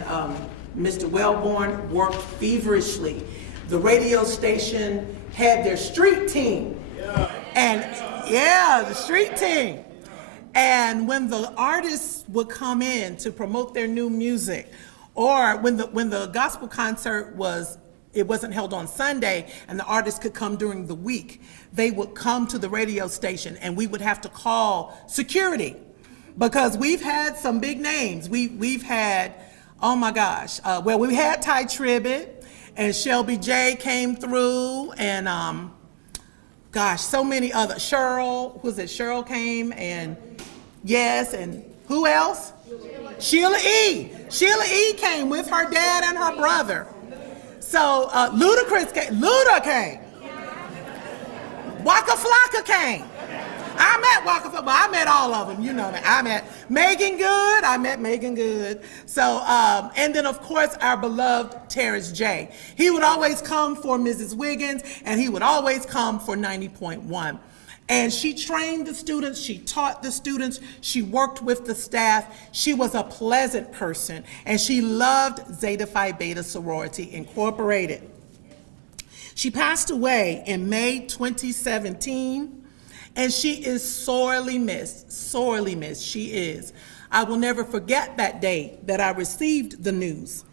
Mr. Wellborn worked feverishly. The radio station had their street team. The street team. And when the artists would come in to promote their new music, or when the gospel concert wasn't held on Sunday and the artists could come during the week, they would come to the radio station and we would have to call security, because we've had some big names. We've had, oh my gosh, we had Ty Tribbett, and Shelby J came through, and so many other, Cheryl came, and yes, and who else? Sheila E. Sheila E came with her dad and her brother. So Ludacris came. Luda came. Waka Flocka came. I met Waka Flocka, but I met all of them, you know that. I met Megan Good. So, and then of course our beloved Terrence J. He would always come for Mrs. Wiggins, and he would always come for 90.1. And she trained the students, she taught the students, she worked with the staff. She was a pleasant person, and she loved Zeta Phi Beta Sorority Incorporated. She passed away in May 2017, and she is sorely missed, she is. I will never forget that day that I received the news.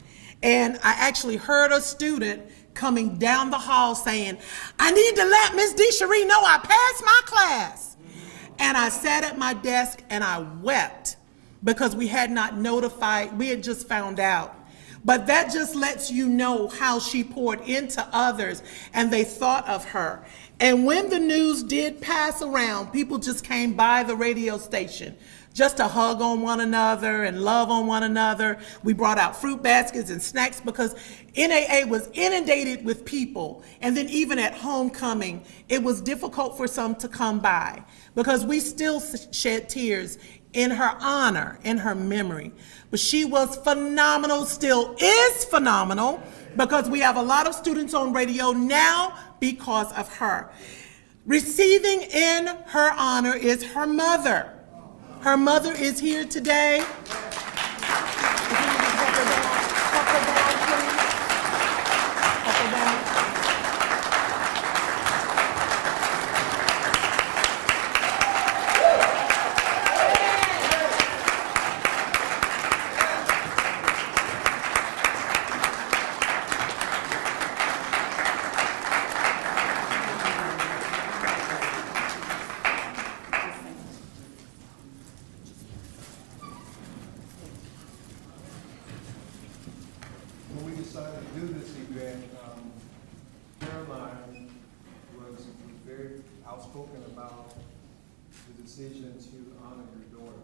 And I actually heard a student coming down the hall saying, "I need to let Miss DeCherie know I passed my class." And I sat at my desk and I wept, because we had not notified, we had just found out. But that just lets you know how she poured into others, and they thought of her. And when the news did pass around, people just came by the radio station just to hug on one another and love on one another. We brought out fruit baskets and snacks, because NAA was inundated with people. And then even at homecoming, it was difficult for some to come by, because we still shed tears in her honor, in her memory. But she was phenomenal, still is phenomenal, because we have a lot of students on radio now because of her. Receiving in her honor is her mother. Her mother is here today. Decision to honor your daughter.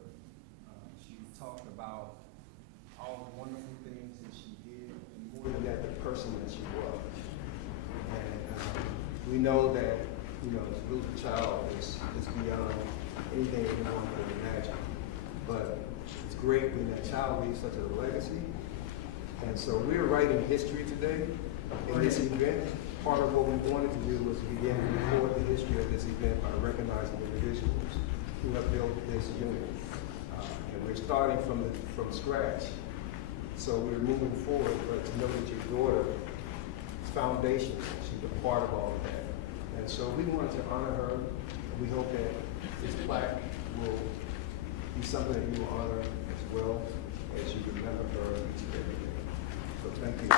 She talked about all the wonderful things that she did, and more than that, the person that she was. And we know that, to lose a child is beyond anything anyone could imagine. But it's great when that child leaves such a legacy. And so we're writing history today in this event. Part of what we wanted to do was begin to record the history of this event by recognizing individuals who have built this unit. And we're starting from scratch. So we're moving forward, but to know that your daughter's foundation, she's a part of all of that. And so we wanted to honor her, and we hope that this plaque will be something that you will honor as well as you remember her each and every day. So thank you.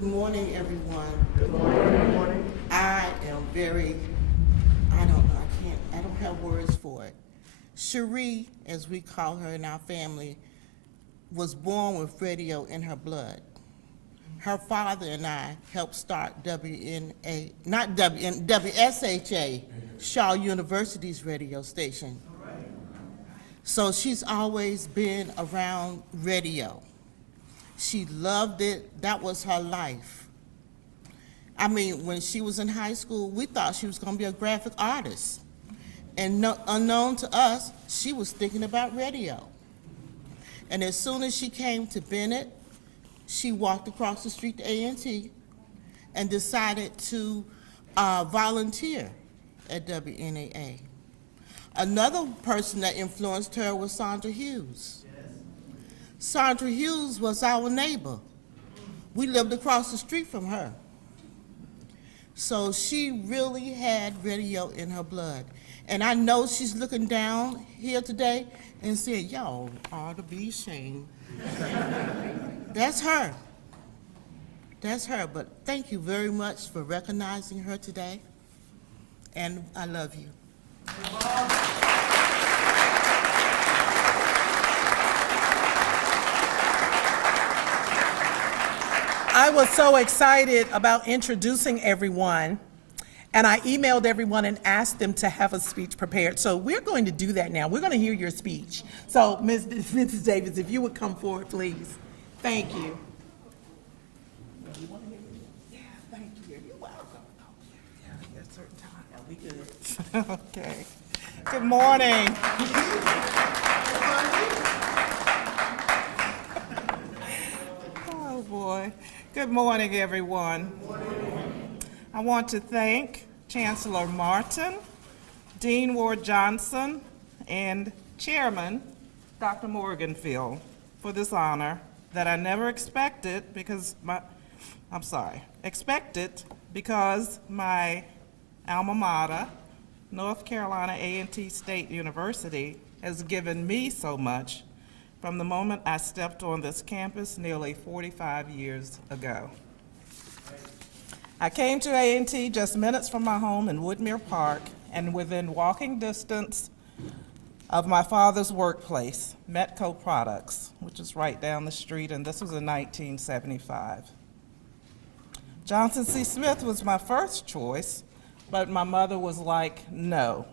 Good morning, everyone. Good morning. Good morning. I am very, I don't have words for it. Cherie, as we call her in our family, was born with radio in her blood. Her father and I helped start WSHA, Shaw University's radio station. So she's always been around radio. She loved it. That was her life. I mean, when she was in high school, we thought she was going to be a graphic artist. And unknown to us, she was thinking about radio. And as soon as she came to Bennett, she walked across the street to A&T and decided to volunteer at WNAA. Another person that influenced her was Sandra Hughes. Sandra Hughes was our neighbor. We lived across the street from her. So she really had radio in her blood. And I know she's looking down here today and saying, y'all ought to be ashamed. That's her. That's her. But thank you very much for recognizing her today. And I love you. I was so excited about introducing everyone, and I emailed everyone and asked them to have a speech prepared. So we're going to do that now. We're going to hear your speech. So Mrs. Davis, if you would come forward, please. Thank you. Yeah, thank you. You're welcome. Yeah, at a certain time. That'll be good. Okay. Good morning. Oh, boy. Good morning, everyone. I want to thank Chancellor Martin, Dean Ward Johnson, and Chairman Dr. Morganfield for this honor that I never expected because my alma mater, North Carolina A&T State University, has given me so much from the moment I stepped on this campus nearly 45 years ago. I came to A&T just minutes from my home in Woodmere Park and within walking distance of my father's workplace, Metco Products, which is right down the street, and this was in 1975. Johnson C. Smith was my first choice, but my mother was like, no.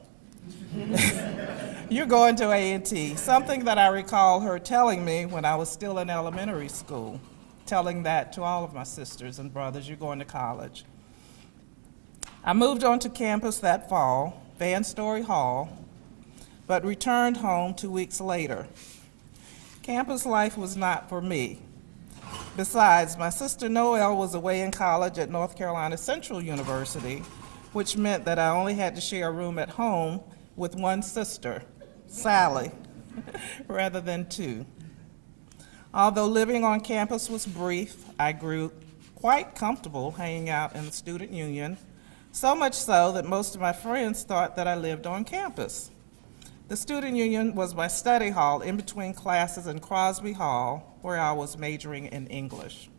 You're going to A&T, something that I recall her telling me when I was still in elementary school, telling that to all of my sisters and brothers, you're going to college. I moved onto campus that fall, Van Story Hall, but returned home 2 weeks later. Campus life was not for me. Besides, my sister Noelle was away in college at North Carolina Central University, which meant that I only had to share a room at home with one sister, Sally, rather than two. Although living on campus was brief, I grew quite comfortable hanging out in the student union, so much so that most of my friends thought that I lived on campus. The student union was my study hall in between classes in Crosby Hall, where I was majoring in English.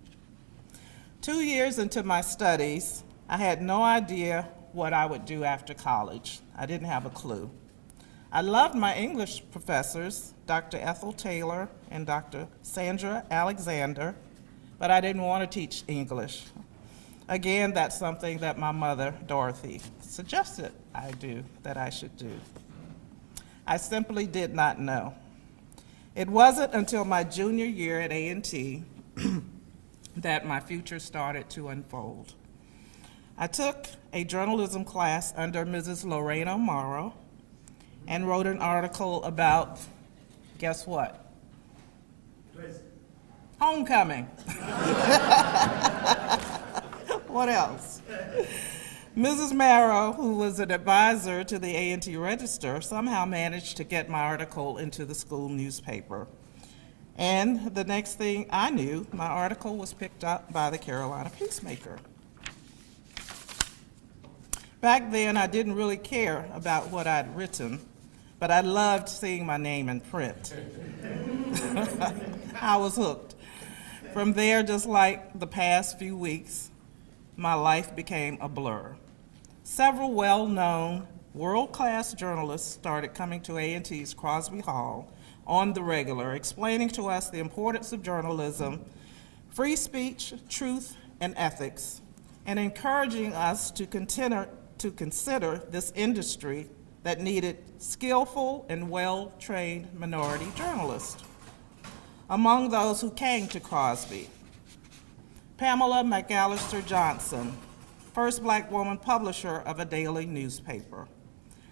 2 years into my studies, I had no idea what I would do after college. I didn't have a clue. I loved my English professors, Dr. Ethel Taylor and Dr. Sandra Alexander, but I didn't want to teach English. Again, that's something that my mother, Dorothy, suggested that I should do. I simply did not know. It wasn't until my junior year at A&T that my future started to unfold. I took a journalism class under Mrs. Lorena Morrow and wrote an article about, guess what? Homecoming. What else? Mrs. Marrow, who was an advisor to the A&T Register, somehow managed to get my article into the school newspaper. And the next thing I knew, my article was picked up by the Carolina Peacemaker. Back then, I didn't really care about what I'd written, but I loved seeing my name in print. I was hooked. From there, just like the past few weeks, my life became a blur. Several well-known, world-class journalists started coming to A&T's Crosby Hall on the regular, explaining to us the importance of journalism, free speech, truth, and ethics, and encouraging us to consider this industry that needed skillful and well-trained minority journalists. Among those who came to Crosby, Pamela McAllister Johnson, first Black woman publisher of a daily newspaper.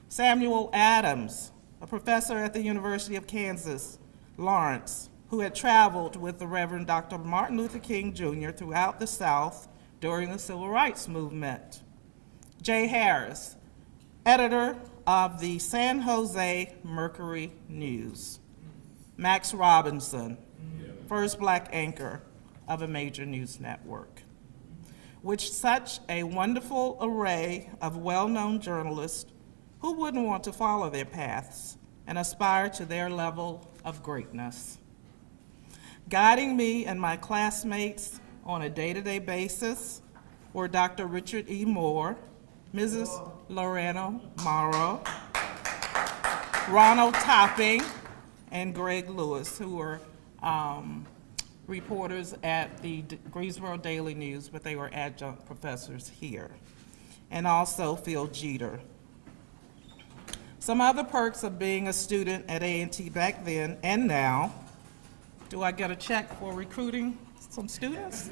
Samuel Adams, a professor at the University of Kansas, Lawrence, who had traveled with the Reverend Dr. Martin Luther King Jr. throughout the South during the Civil Rights Movement. Jay Harris, editor of the San Jose Mercury News. Max Robinson, first Black anchor of a major news network. With such a wonderful array of well-known journalists, who wouldn't want to follow their paths and aspire to their level of greatness? Guiding me and my classmates on a day-to-day basis were Dr. Richard E. Moore, Mrs. Lorena Morrow, Ronald Topping, and Greg Lewis, who were reporters at the Greensboro Daily News, but they were adjunct professors here, and also Phil Jeter. Some other perks of being a student at A&T back then and now. Do I get a check for recruiting some students?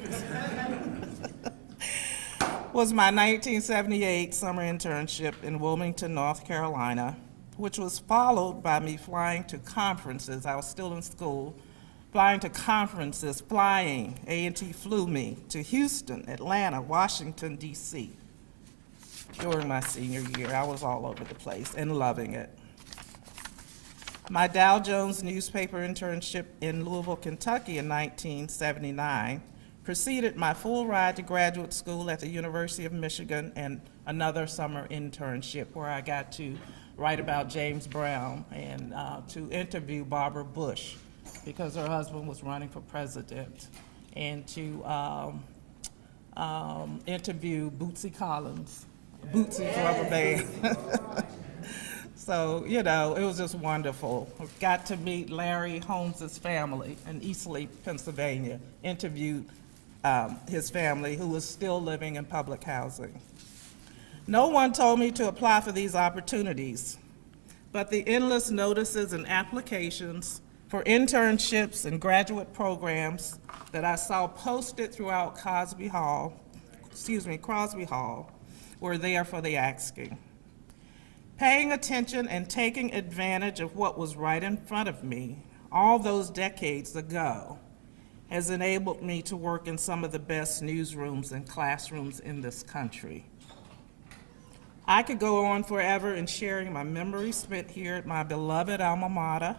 Was my 1978 summer internship in Wilmington, North Carolina, which was followed by me flying to conferences. I was still in school, flying to conferences, flying. A&T flew me to Houston, Atlanta, Washington, D.C. During my senior year. I was all over the place and loving it. My Dow Jones newspaper internship in Louisville, Kentucky in 1979 preceded my full ride to graduate school at the University of Michigan and another summer internship where I got to write about James Brown and to interview Barbara Bush because her husband was running for president, and to interview Bootsy Collins, Bootsy's rubber band. So, you know, it was just wonderful. Got to meet Larry Holmes's family in Eastleigh, Pennsylvania, interviewed his family who was still living in public housing. No one told me to apply for these opportunities, but the endless notices and applications for internships and graduate programs that I saw posted throughout Crosby Hall were there for the asking. Paying attention and taking advantage of what was right in front of me all those decades ago has enabled me to work in some of the best newsrooms and classrooms in this country. I could go on forever in sharing my memories spent here at my beloved alma mater,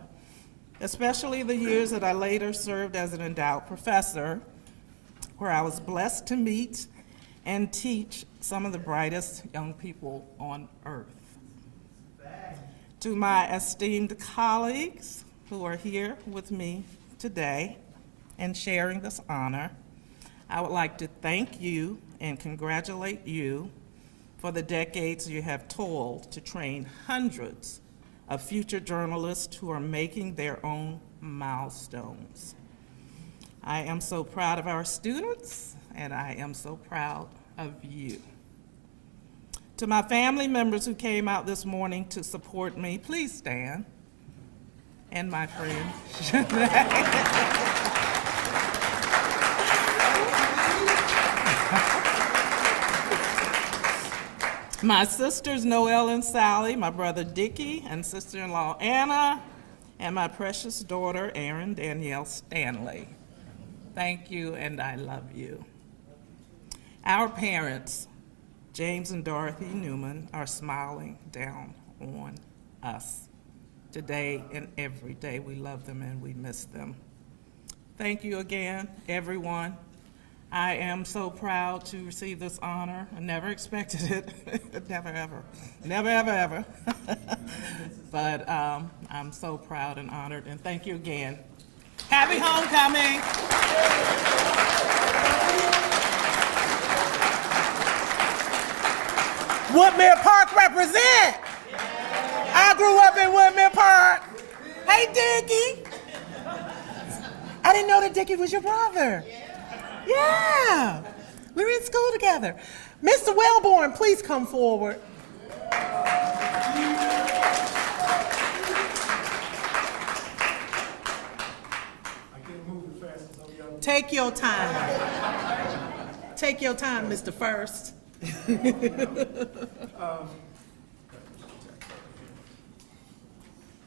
especially the years that I later served as an endowed professor, where I was blessed to meet and teach some of the brightest young people on earth. To my esteemed colleagues who are here with me today and sharing this honor, I would like to thank you and congratulate you for the decades you have toiled to train hundreds of future journalists who are making their own milestones. I am so proud of our students, and I am so proud of you. To my family members who came out this morning to support me, please stand. And my friend, my sisters Noelle and Sally, my brother Dickie, and sister-in-law Anna, and my precious daughter Erin Danielle Stanley. Thank you, and I love you. Our parents, James and Dorothy Newman, are smiling down on us today and every day. We love them and we miss them. Thank you again, everyone. I am so proud to receive this honor. I never expected it, never ever, never ever ever. But I'm so proud and honored, and thank you again Happy homecoming. Woodmere Park represent. I grew up in Woodmere Park. Hey, Dickie. I didn't know that Dickie was your brother. Yeah. We were in school together. Mr. Wellborn, please come forward. Take your time. Take your time, Mr. First.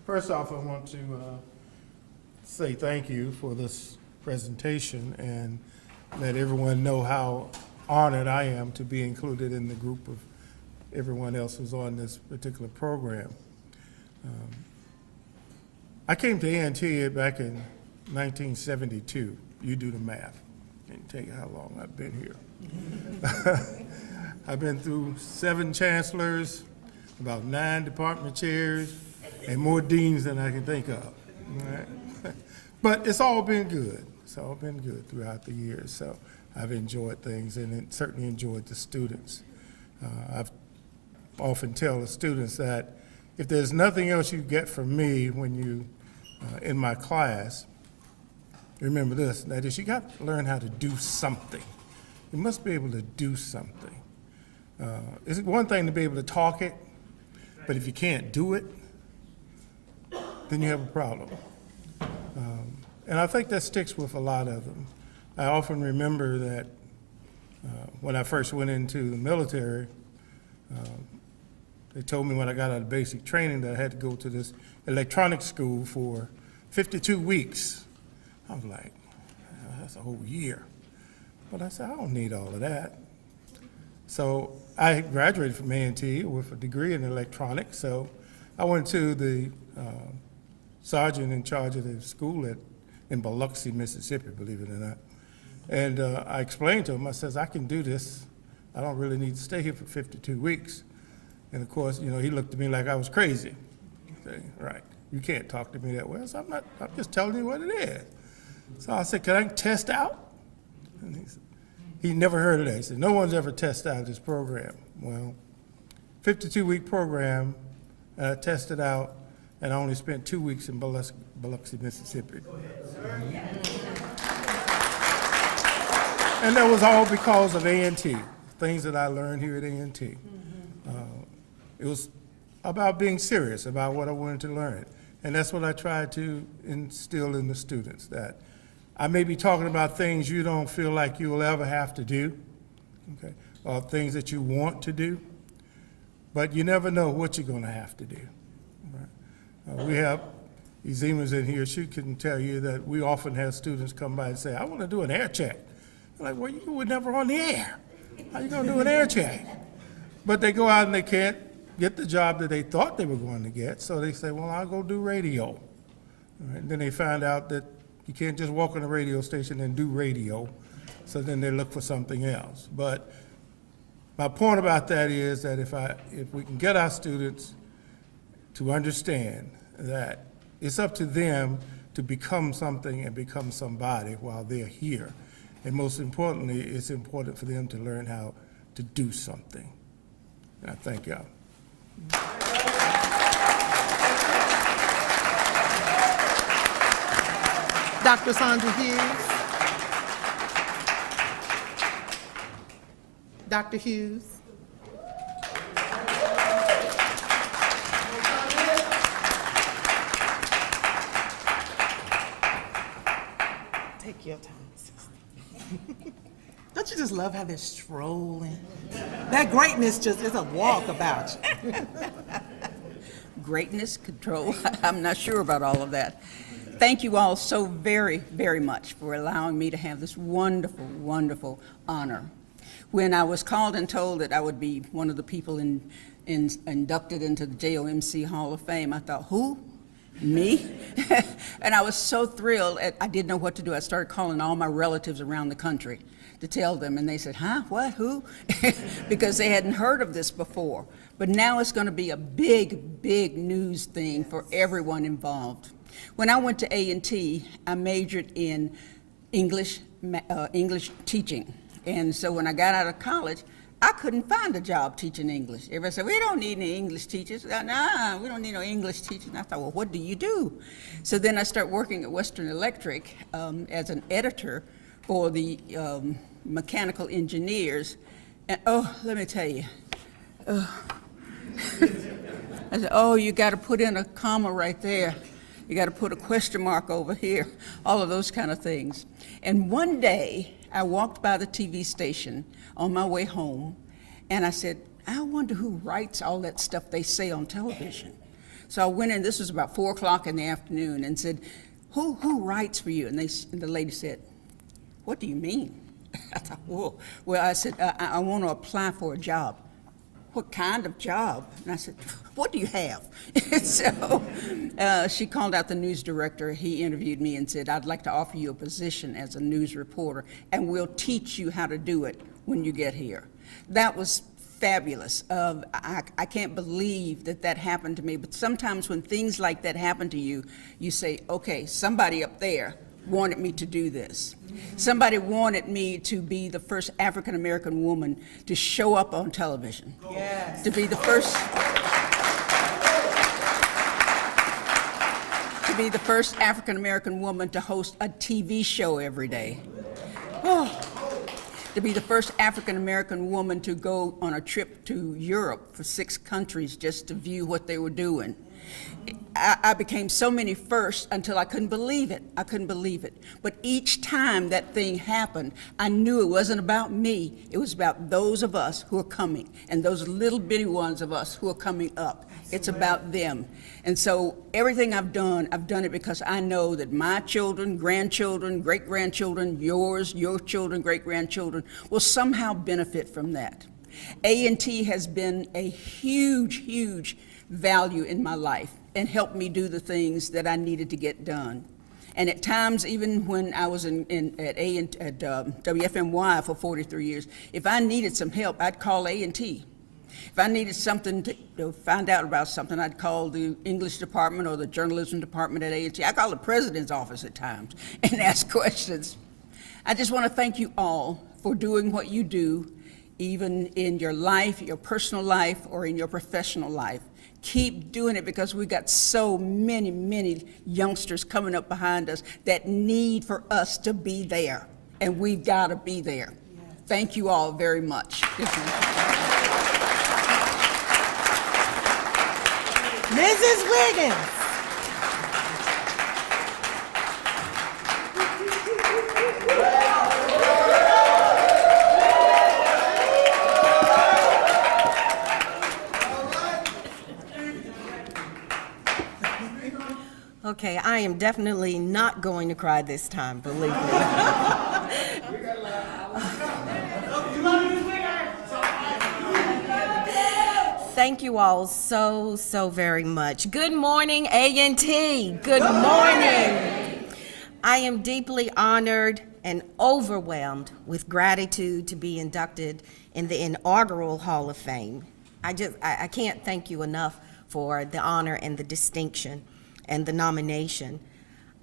First off, I want to say thank you for this presentation and let everyone know how honored I am to be included in the group of everyone else who's on this particular program. I came to A&T back in 1972. You do the math. Can't tell you how long I've been here. I've been through 7 chancellors, about 9 department chairs, and more deans than I can think of. All right? But it's all been good. It's all been good throughout the years. So I've enjoyed things and certainly enjoyed the students. I've often tell the students that if there's nothing else you get from me when you in my class, remember this, that is you got to learn how to do something. You must be able to do something. It's one thing to be able to talk it, but if you can't do it, then you have a problem. And I think that sticks with a lot of them. I often remember that when I first went into the military, they told me when I got out of basic training that I had to go to this electronics school for 52 weeks. I was like, that's a whole year. But I said, I don't need all of that. So I graduated from A&T with a degree in electronics. So I went to the sergeant in charge of the school in Biloxi, Mississippi, believe it or not. And I explained to him, I says, I can do this. I don't really need to stay here for 52 weeks. And of course, you know, he looked at me like I was crazy. Say, right, you can't talk to me that way. I said, I'm just telling you what it is. So I said, can I test out? And he never heard of that. He said, no one's ever tested out this program. Well, 52-week program, I tested out, and I only spent 2 weeks in Biloxi, Mississippi. And that was all because of A&T, things that I learned here at A&T. It was about being serious about what I wanted to learn. And that's what I tried to instill in the students, that I may be talking about things you don't feel like you will ever have to do, okay, or things that you want to do, but you never know what you're going to have to do. Right? We have Izima's in here. She can tell you that we often have students come by and say, I want to do an air check. I'm like, well, you were never on the air. How you going to do an air check? But they go out and they can't get the job that they thought they were going to get, so they say, well, I'll go do radio. Right? And then they find out that you can't just walk on a radio station and do radio, so then they look for something else. But my point about that is that if we can get our students to understand that it's up to them to become something and become somebody while they're here. And most importantly, it's important for them to learn how to do something. And I thank y'all. Dr. Sandra Hughes. Dr. Hughes. Take your time, sister. Don't you just love how they're strolling? That greatness just is a walk about you. Greatness, control, I'm not sure about all of that. Thank you all so very, very much for allowing me to have this wonderful, wonderful honor. When I was called and told that I would be one of the people inducted into the JOMC Hall of Fame, I thought, who? Me? And I was so thrilled, I didn't know what to do. I started calling all my relatives around the country to tell them, and they said, huh, what, who? Because they hadn't heard of this before. But now it's going to be a big, big news thing for everyone involved. When I went to A&T, I majored in English teaching. And so when I got out of college, I couldn't find a job teaching English. Everybody said, we don't need any English teachers. Nah, we don't need no English teachers. And I thought, well, what do you do? So then I started working at Western Electric as an editor for the mechanical engineers. And oh, let me tell you, I said, oh, you got to put in a comma right there. You got to put a question mark over here, all of those kind of things. And one day, I walked by the TV station on my way home, and I said, I wonder who writes all that stuff they say on television. So I went in, this was about 4 o'clock in the afternoon, and said, who writes for you? And the lady said, what do you mean? I thought, whoa. Well, I said, I want to apply for a job. What kind of job? And I said, what do you have? So she called out the news director. He interviewed me and said, I'd like to offer you a position as a news reporter, and we'll teach you how to do it when you get here. That was fabulous. I can't believe that happened to me, but sometimes when things like that happen to you, you say, okay, somebody up there wanted me to do this. Somebody wanted me to be the first African-American woman to show up on television. Yes. To be the first African-American woman to host a TV show every day. Oh. To be the first African-American woman to go on a trip to Europe for 6 countries just to view what they were doing. I became so many firsts until I couldn't believe it. I couldn't believe it. But each time that thing happened, I knew it wasn't about me. It was about those of us who are coming and those little bitty ones of us who are coming up. It's about them. And so everything I've done it because I know that my children, grandchildren, great-grandchildren, yours, your children, great-grandchildren will somehow benefit from that. A&T has been a huge, huge value in my life and helped me do the things that I needed to get done. And at times, even when I was at WFMY for 43 years, if I needed some help, I'd call A&T. If I needed something to find out about something, I'd call the English department or the journalism department at A&T. I call the president's office at times and ask questions. I just want to thank you all for doing what you do, even in your life, your personal life, or in your professional life. Keep doing it because we got so many, many youngsters coming up behind us that need for us to be there, and we've got to be there. Yes. Thank you all very much. Mrs. Wiggins. Okay, I am definitely not going to cry this time, believe me. Thank you all so very much. Good morning, A&T. Good morning. I am deeply honored and overwhelmed with gratitude to be inducted in the inaugural Hall of Fame. I can't thank you enough for the honor and the distinction and the nomination.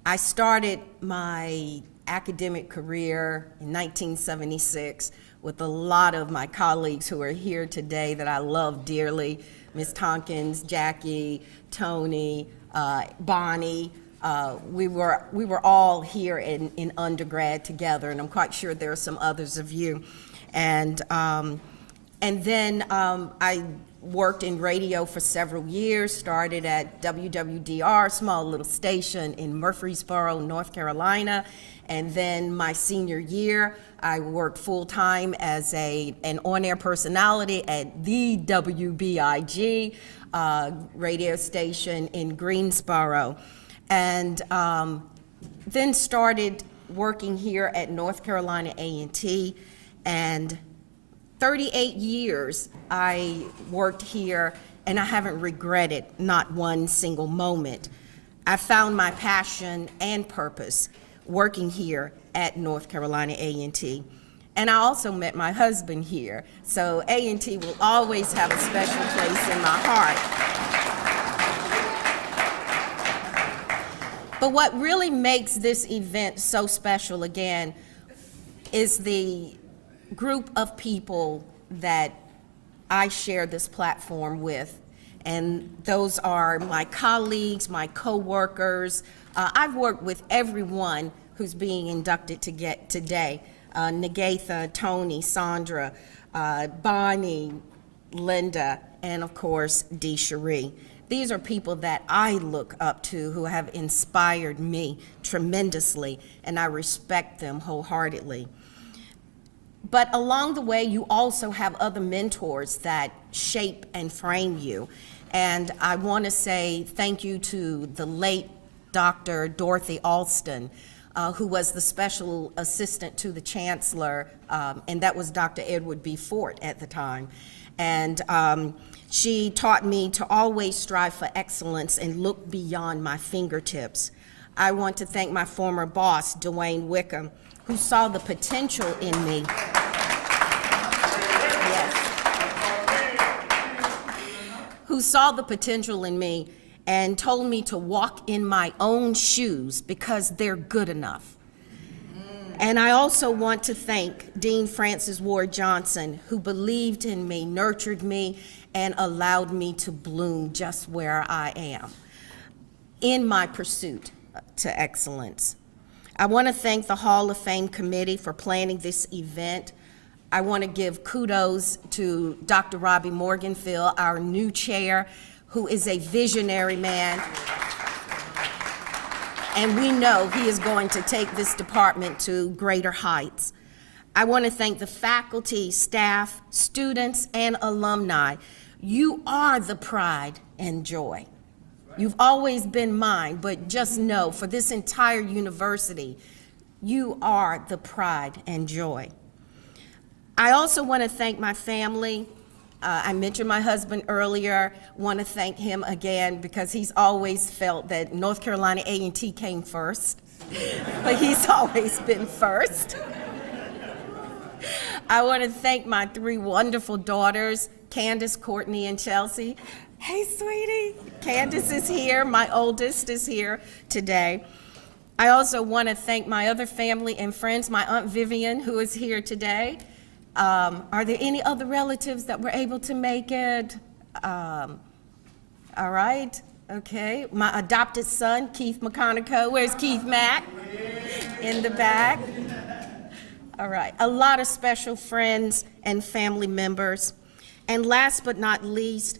I started my academic career in 1976 with a lot of my colleagues who are here today that I love dearly, Ms. Tompkins, Jackie, Tony, Bonnie. We were all here in undergrad together, and I'm quite sure there are some others of you. And then I worked in radio for several years, started at WWDR, small little station in Murfreesboro, North Carolina. And then my senior year, I worked full-time as an on-air personality at the WBIG radio station in Greensboro. And then started working here at North Carolina A&T, and 38 years I worked here, and I haven't regretted not one single moment. I found my passion and purpose working here at North Carolina A&T. And I also met my husband here, so A&T will always have a special place in my heart. But what really makes this event so special, again, is the group of people that I share this platform with. And those are my colleagues, my co-workers. I've worked with everyone who's being inducted today. Negatha, Tony, Sandra, Bonnie, Linda, and of course, Dee Cherie. These are people that I look up to who have inspired me tremendously, and I respect them wholeheartedly. But along the way, you also have other mentors that shape and frame you. And I want to say thank you to the late Dr. Dorothy Alston, who was the special assistant to the chancellor, and that was Dr. Edward B. Fort at the time. And she taught me to always strive for excellence and look beyond my fingertips. I want to thank my former boss, Dwayne Wickham, who saw the potential in me. Yes. Who saw the potential in me and told me to walk in my own shoes because they're good enough. And I also want to thank Dean Francis Ward Johnson, who believed in me, nurtured me, and allowed me to bloom just where I am in my pursuit to excellence. I want to thank the Hall of Fame committee for planning this event. I want to give kudos to Dr. Robbie Morganfield, our new chair, who is a visionary man. And we know he is going to take this department to greater heights. I want to thank the faculty, staff, students, and alumni. You are the pride and joy. You've always been mine, but just know for this entire university, you are the pride and joy. I also want to thank my family. I mentioned my husband earlier. Want to thank him again because he's always felt that North Carolina A&T came first, but he's always been first. I want to thank my 3 wonderful daughters, Candace, Courtney, and Chelsea. Hey, sweetie. Candace is here. My oldest is here today. I also want to thank my other family and friends, my Aunt Vivian, who is here today. Are there any other relatives that were able to make it? All right, okay. My adopted son, Keith McConaughey. Where's Keith Mack? In the back. All right, a lot of special friends and family members. And last but not least,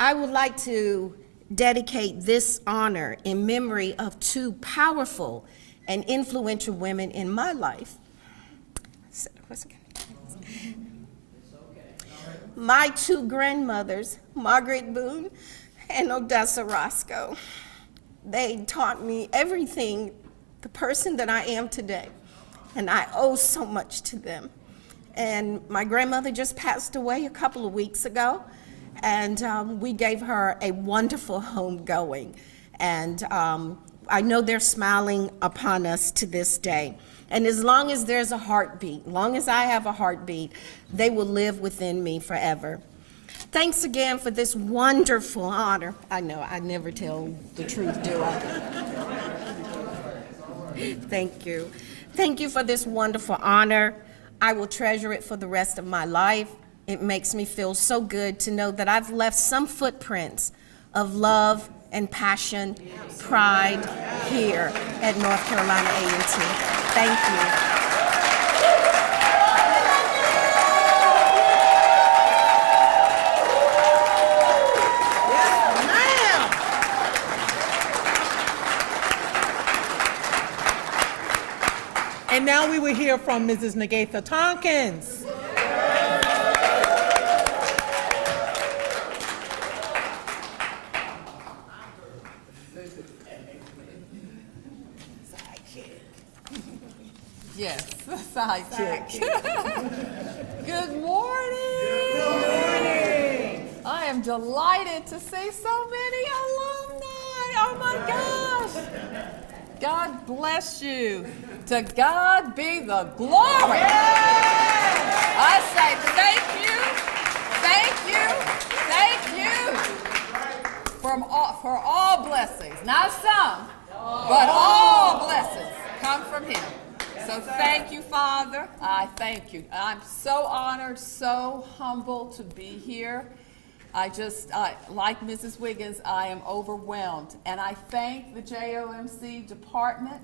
I would like to dedicate this honor in memory of 2 powerful and influential women in my life. My 2 grandmothers, Margaret Boone and Odessa Roscoe. They taught me everything, the person that I am today, and I owe so much to them. And my grandmother just passed away a couple of weeks ago, and we gave her a wonderful homegoing. And I know they're smiling upon us to this day. And as long as there's a heartbeat, long as I have a heartbeat, they will live within me forever. Thanks again for this wonderful honor. I know, I never tell the truth, do I? Thank you. Thank you for this wonderful honor. I will treasure it for the rest of my life. It makes me feel so good to know that I've left some footprints of love and passion, pride here at North Carolina A&T. Thank you. And now we will hear from Mrs. Negatha Tompkins. Yes, sidekick. Good morning. Good morning. I am delighted to see so many alumni. Oh my gosh. God bless you. To God be the glory. I say thank you for all blessings. Not some, but all blessings come from him. So thank you, Father. I thank you. I'm so honored, so humble to be here. Like Mrs. Wiggins, I am overwhelmed. And I thank the JOMC department.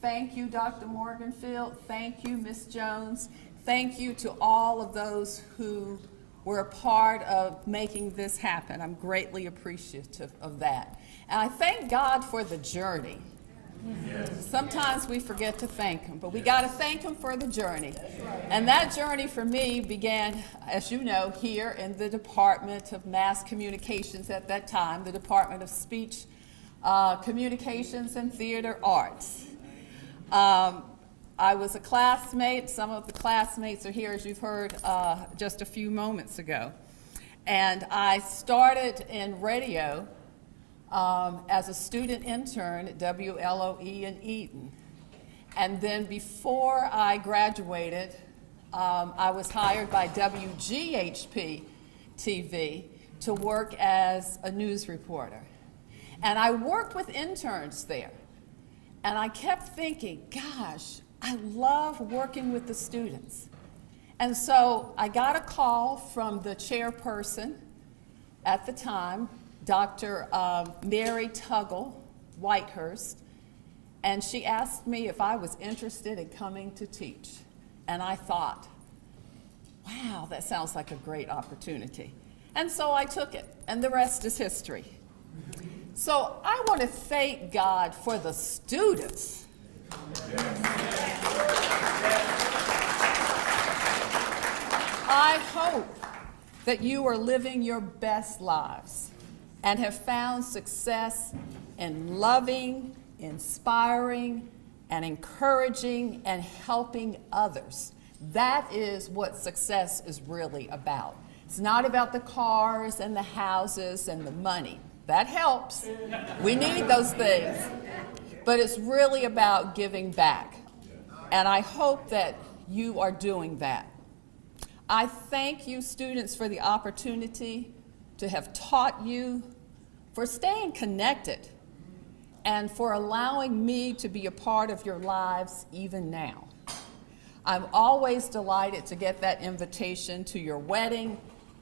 Thank you, Dr. Morganfield. Thank you, Ms. Jones. Thank you to all of those who were a part of making this happen. I'm greatly appreciative of that. And I thank God for the journey. Yes. Sometimes we forget to thank him, but we got to thank him for the journey. And that journey for me began, as you know, here in the Department of Mass Communications at that time, the Department of Speech, Communications and Theater Arts. I was a classmate. Some of the classmates are here, as you've heard just a few moments ago. And I started in radio as a student intern at WLOE in Eaton. And then before I graduated, I was hired by WGHP TV to work as a news reporter. And I worked with interns there. And I kept thinking, gosh, I love working with the students. And so I got a call from the chairperson at the time, Dr. Mary Tuggle Whitehurst, and she asked me if I was interested in coming to teach. And I thought, wow, that sounds like a great opportunity. And so I took it, and the rest is history. So I want to thank God for the students. I hope that you are living your best lives and have found success in loving, inspiring, and encouraging and helping others. That is what success is really about. It's not about the cars and the houses and the money. That helps. We need those things. But it's really about giving back. And I hope that you are doing that. I thank you, students, for the opportunity to have taught you, for staying connected, and for allowing me to be a part of your lives even now. I'm always delighted to get that invitation to your wedding,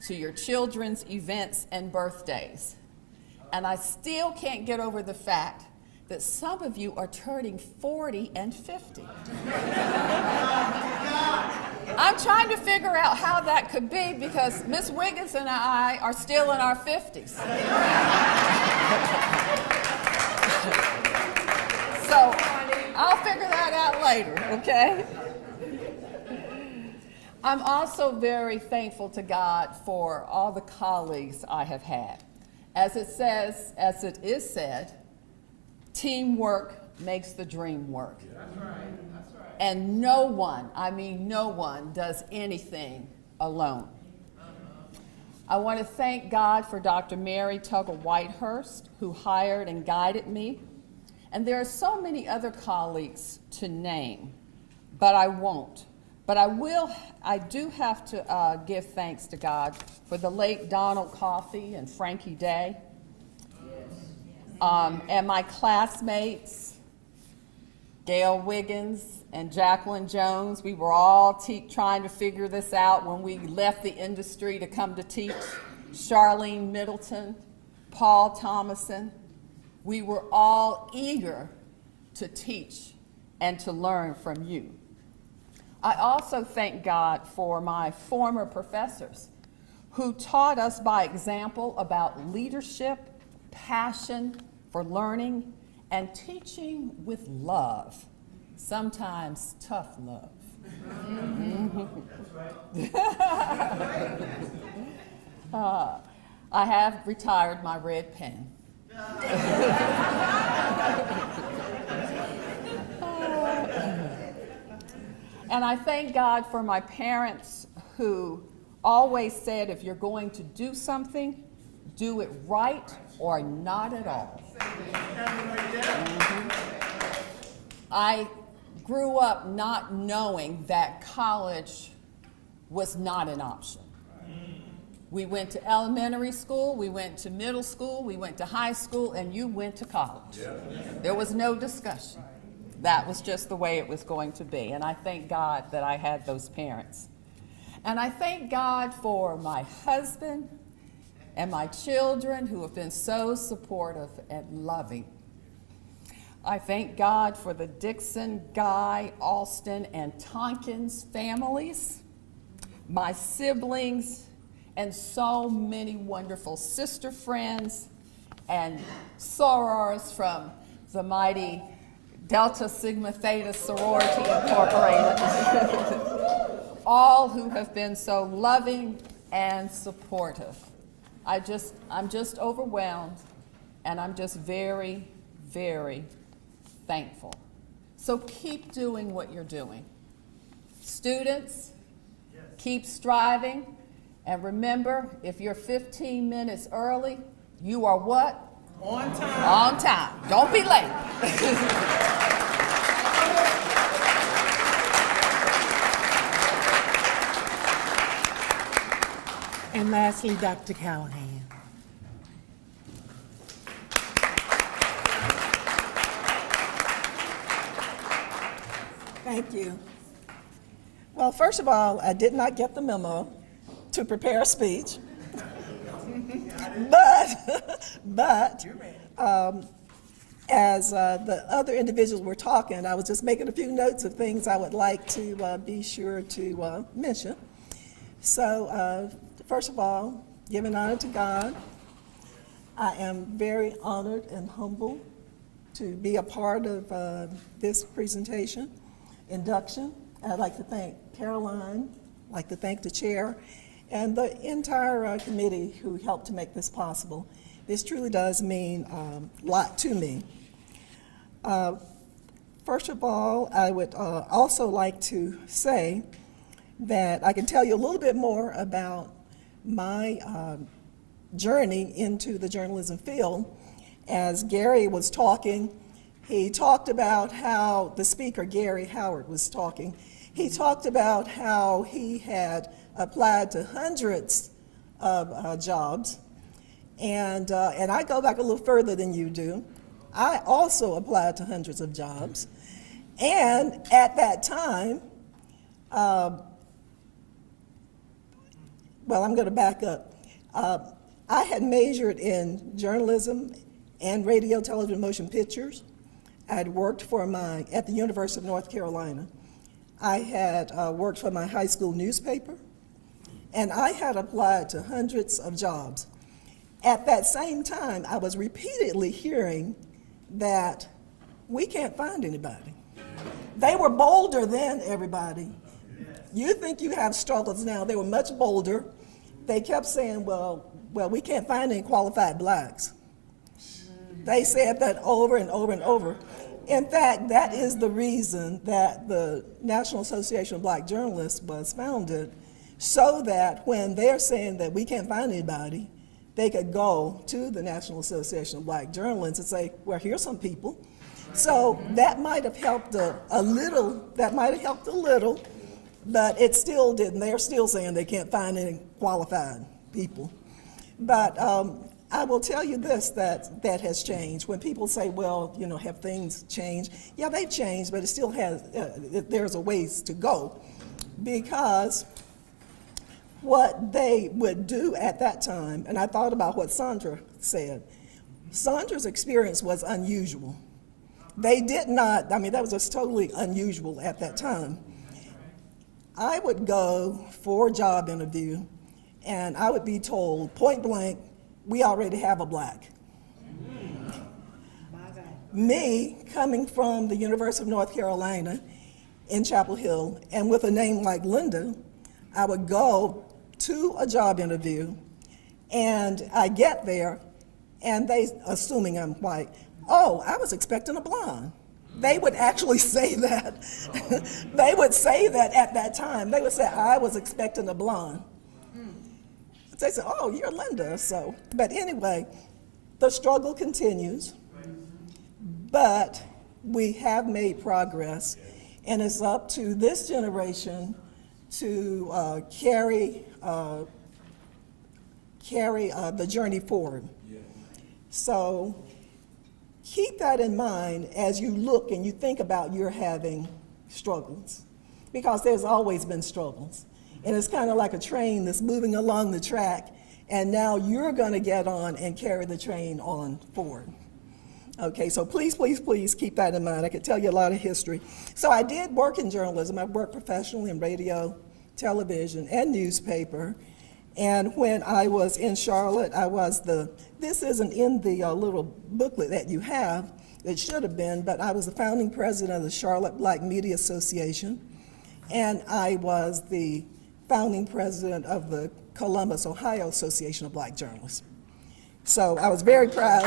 to your children's events and birthdays. And I still can't get over the fact that some of you are turning 40 and 50. I'm trying to figure out how that could be because Miss Wiggins and I are still in our 50s. So I'll figure that out later, okay? I'm also very thankful to God for all the colleagues I have had. As it is said, teamwork makes the dream work. That's right. That's right. And no one, I mean no one, does anything alone. I want to thank God for Dr. Mary Tuggle Whitehurst, who hired and guided me. And there are so many other colleagues to name, but I won't. But I do have to give thanks to God for the late Donald Coffey and Frankie Day. And my classmates, Gail Wiggins and Jacqueline Jones, we were all trying to figure this out when we left the industry to come to teach. Charlene Middleton, Paul Thomason, we were all eager to teach and to learn from you. I also thank God for my former professors who taught us by example about leadership, passion for learning, and teaching with love, sometimes tough love. I have retired my red pen. And I thank God for my parents who always said, if you're going to do something, do it right or not at all. I grew up not knowing that college was not an option. We went to elementary school, we went to middle school, we went to high school, and you went to college. There was no discussion. That was just the way it was going to be. And I thank God that I had those parents. And I thank God for my husband and my children who have been so supportive and loving. I thank God for the Dixon, Guy, Alston, and Tompkins families, my siblings, and so many wonderful sister friends and sorors from the mighty Delta Sigma Theta Sorority Incorporated. All who have been so loving and supportive. I'm just overwhelmed, and I'm just very, very thankful. So keep doing what you're doing. Students, keep striving, and remember, if you're 15 minutes early, you are what? On time. On time. Don't be late. And lastly, Dr. Callahan. Thank you. Well, first of all, I did not get the memo to prepare a speech. but as the other individuals were talking, I was just making a few notes of things I would like to be sure to mention. So, first of all, giving honor to God, I am very honored and humbled to be a part of this presentation, Induction. I'd like to thank Caroline, I'd like to thank the chair, and the entire committee who helped to make this possible. This truly does mean a lot to me. First of all, I would also like to say that I can tell you a little bit more about my journey into the journalism field. As Gary was talking, he talked about how the speaker, Gary Howard, was talking. He talked about how he had applied to hundreds of jobs. And I go back a little further than you do. I also applied to hundreds of jobs. And at that time, well, I'm going to back up. I had majored in journalism and radio, television, motion pictures. I had worked at the University of North Carolina. I had worked for my high school newspaper, and I had applied to hundreds of jobs. At that same time, I was repeatedly hearing that we can't find anybody. They were bolder then, everybody. You think you have struggles now. They were much bolder. They kept saying, well, we can't find any qualified blacks. They said that over and over and over. In fact, that is the reason that the National Association of Black Journalists was founded, so that when they're saying that we can't find anybody, they could go to the National Association of Black Journalists and say, well, here's some people. So that might have helped a little, but it still didn't. They're still saying they can't find any qualified people. But I will tell you this, that has changed. When people say, well, have things changed? Yeah, they've changed, but it still has, there's a ways to go. Because what they would do at that time, and I thought about what Sandra said, Sandra's experience was unusual. They did not, that was just totally unusual at that time. I would go for a job interview, and I would be told point blank, we already have a black. Me, coming from the University of North Carolina in Chapel Hill, and with a name like Linda, I would go to a job interview, and I get there, and they, assuming I'm white, oh, I was expecting a blonde. They would actually say that. They would say that at that time. They would say, I was expecting a blonde. They said, oh, you're Linda, so. But anyway, the struggle continues, but we have made progress, and it's up to this generation to carry carry the journey forward. So keep that in mind as you look and you think about you're having struggles, because there's always been struggles. And it's kind of like a train that's moving along the track, and now you're going to get on and carry the train on forward. Okay, so please, please, please keep that in mind. I could tell you a lot of history. So I did work in journalism. I worked professionally in radio, television, and newspaper. And when I was in Charlotte, I was this isn't in the little booklet that you have, it should have been, but I was the founding president of the Charlotte Black Media Association, and I was the founding president of the Columbus, Ohio Association of Black Journalists. So I was very proud.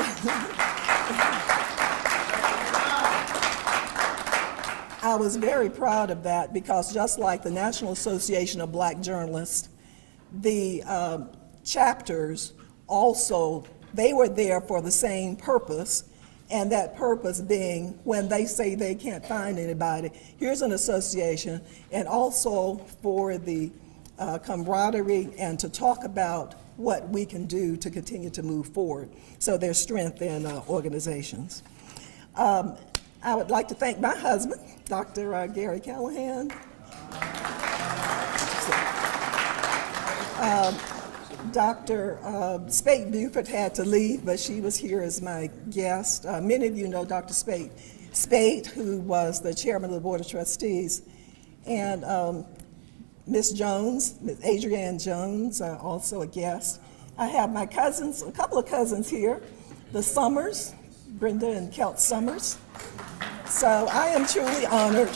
I was very proud of that, because just like the National Association of Black Journalists, the chapters also, they were there for the same purpose, and that purpose being when they say they can't find anybody, here's an association, and also for the camaraderie and to talk about what we can do to continue to move forward. So there's strength in organizations. I would like to thank my husband, Dr. Gary Callahan. Dr. Spate Buford had to leave, but she was here as my guest. Many of you know Dr. Spate, who was the chairman of the Board of Trustees, and Ms. Jones, Ms. Adrienne Jones, also a guest. I have my cousins, a couple of cousins here, the Summers, Brenda and Kelt Summers. So I am truly honored.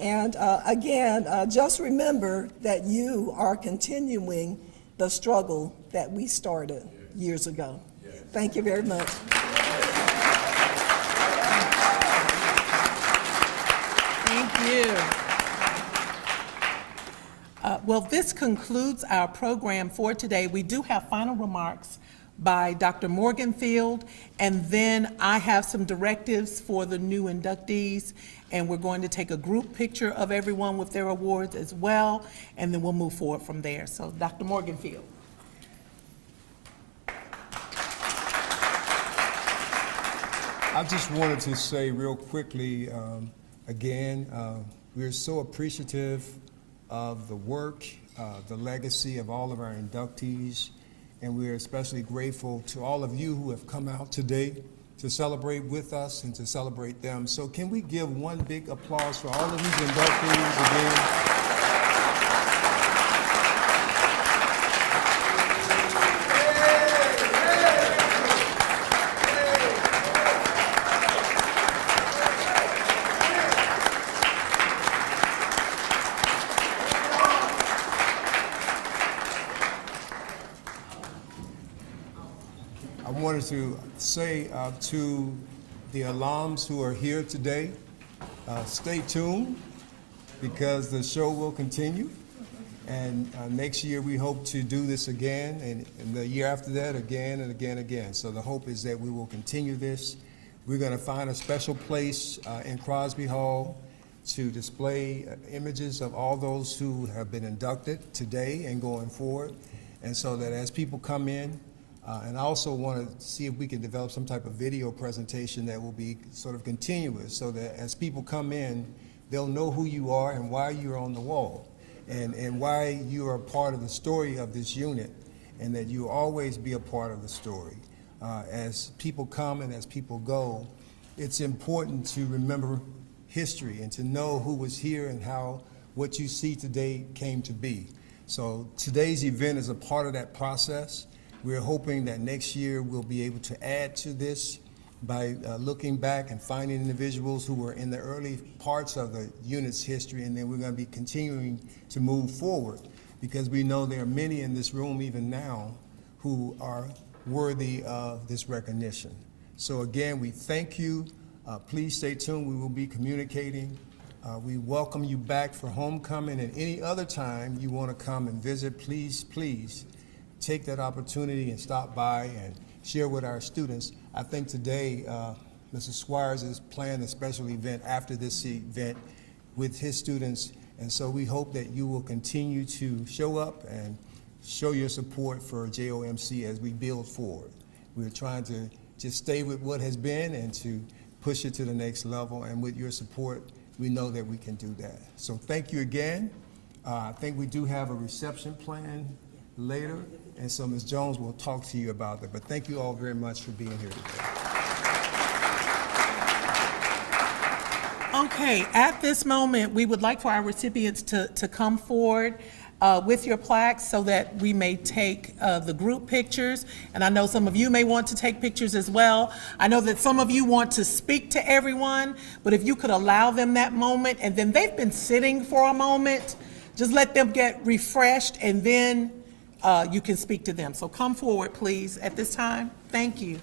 And again, just remember that you are continuing the struggle that we started years ago. Thank you very much. Thank you. Well, this concludes our program for today. We do have final remarks by Dr. Morganfield, and then I have some directives for the new inductees, and we're going to take a group picture of everyone with their awards as well, and then we'll move forward from there. So, Dr. Morganfield. I just wanted to say real quickly, again, we're so appreciative of the work, the legacy of all of our inductees, and we're especially grateful to all of you who have come out today to celebrate with us and to celebrate them. So can we give one big applause for all of these inductees again? I wanted to say to the alums who are here today, stay tuned because the show will continue. And next year we hope to do this again, and the year after that again and again and again. So the hope is that we will continue this. We're going to find a special place in Crosby Hall to display images of all those who have been inducted today and going forward. And so that as people come in, and I also want to see if we can develop some type of video presentation that will be sort of continuous so that as people come in, they'll know who you are and why you're on the wall and why you are a part of the story of this unit and that you'll always be a part of the story. As people come and as people go, it's important to remember history and to know who was here and how what you see today came to be. So today's event is a part of that process. We're hoping that next year we'll be able to add to this by looking back and finding individuals who were in the early parts of the unit's history, and then we're going to be continuing to move forward because we know there are many in this room even now who are worthy of this recognition. So again, we thank you. Please stay tuned. We will be communicating. We welcome you back for homecoming, and any other time you want to come and visit, please, please take that opportunity and stop by and share with our students. I think today, Mr. Squires is planning a special event after this event with his students, and so we hope that you will continue to show up and show your support for JOMC as we build forward. We're trying to just stay with what has been and to push it to the next level, and with your support, we know that we can do that. So thank you again. I think we do have a reception plan later, and so Ms. Jones will talk to you about that. But thank you all very much for being here today. Okay, at this moment, we would like for our recipients to come forward with your plaques so that we may take the group pictures. And I know some of you may want to take pictures as well. I know that some of you want to speak to everyone, but if you could allow them that moment, and then they've been sitting for a moment, just let them get refreshed, and then you can speak to them. So come forward, please, at this time. Thank you.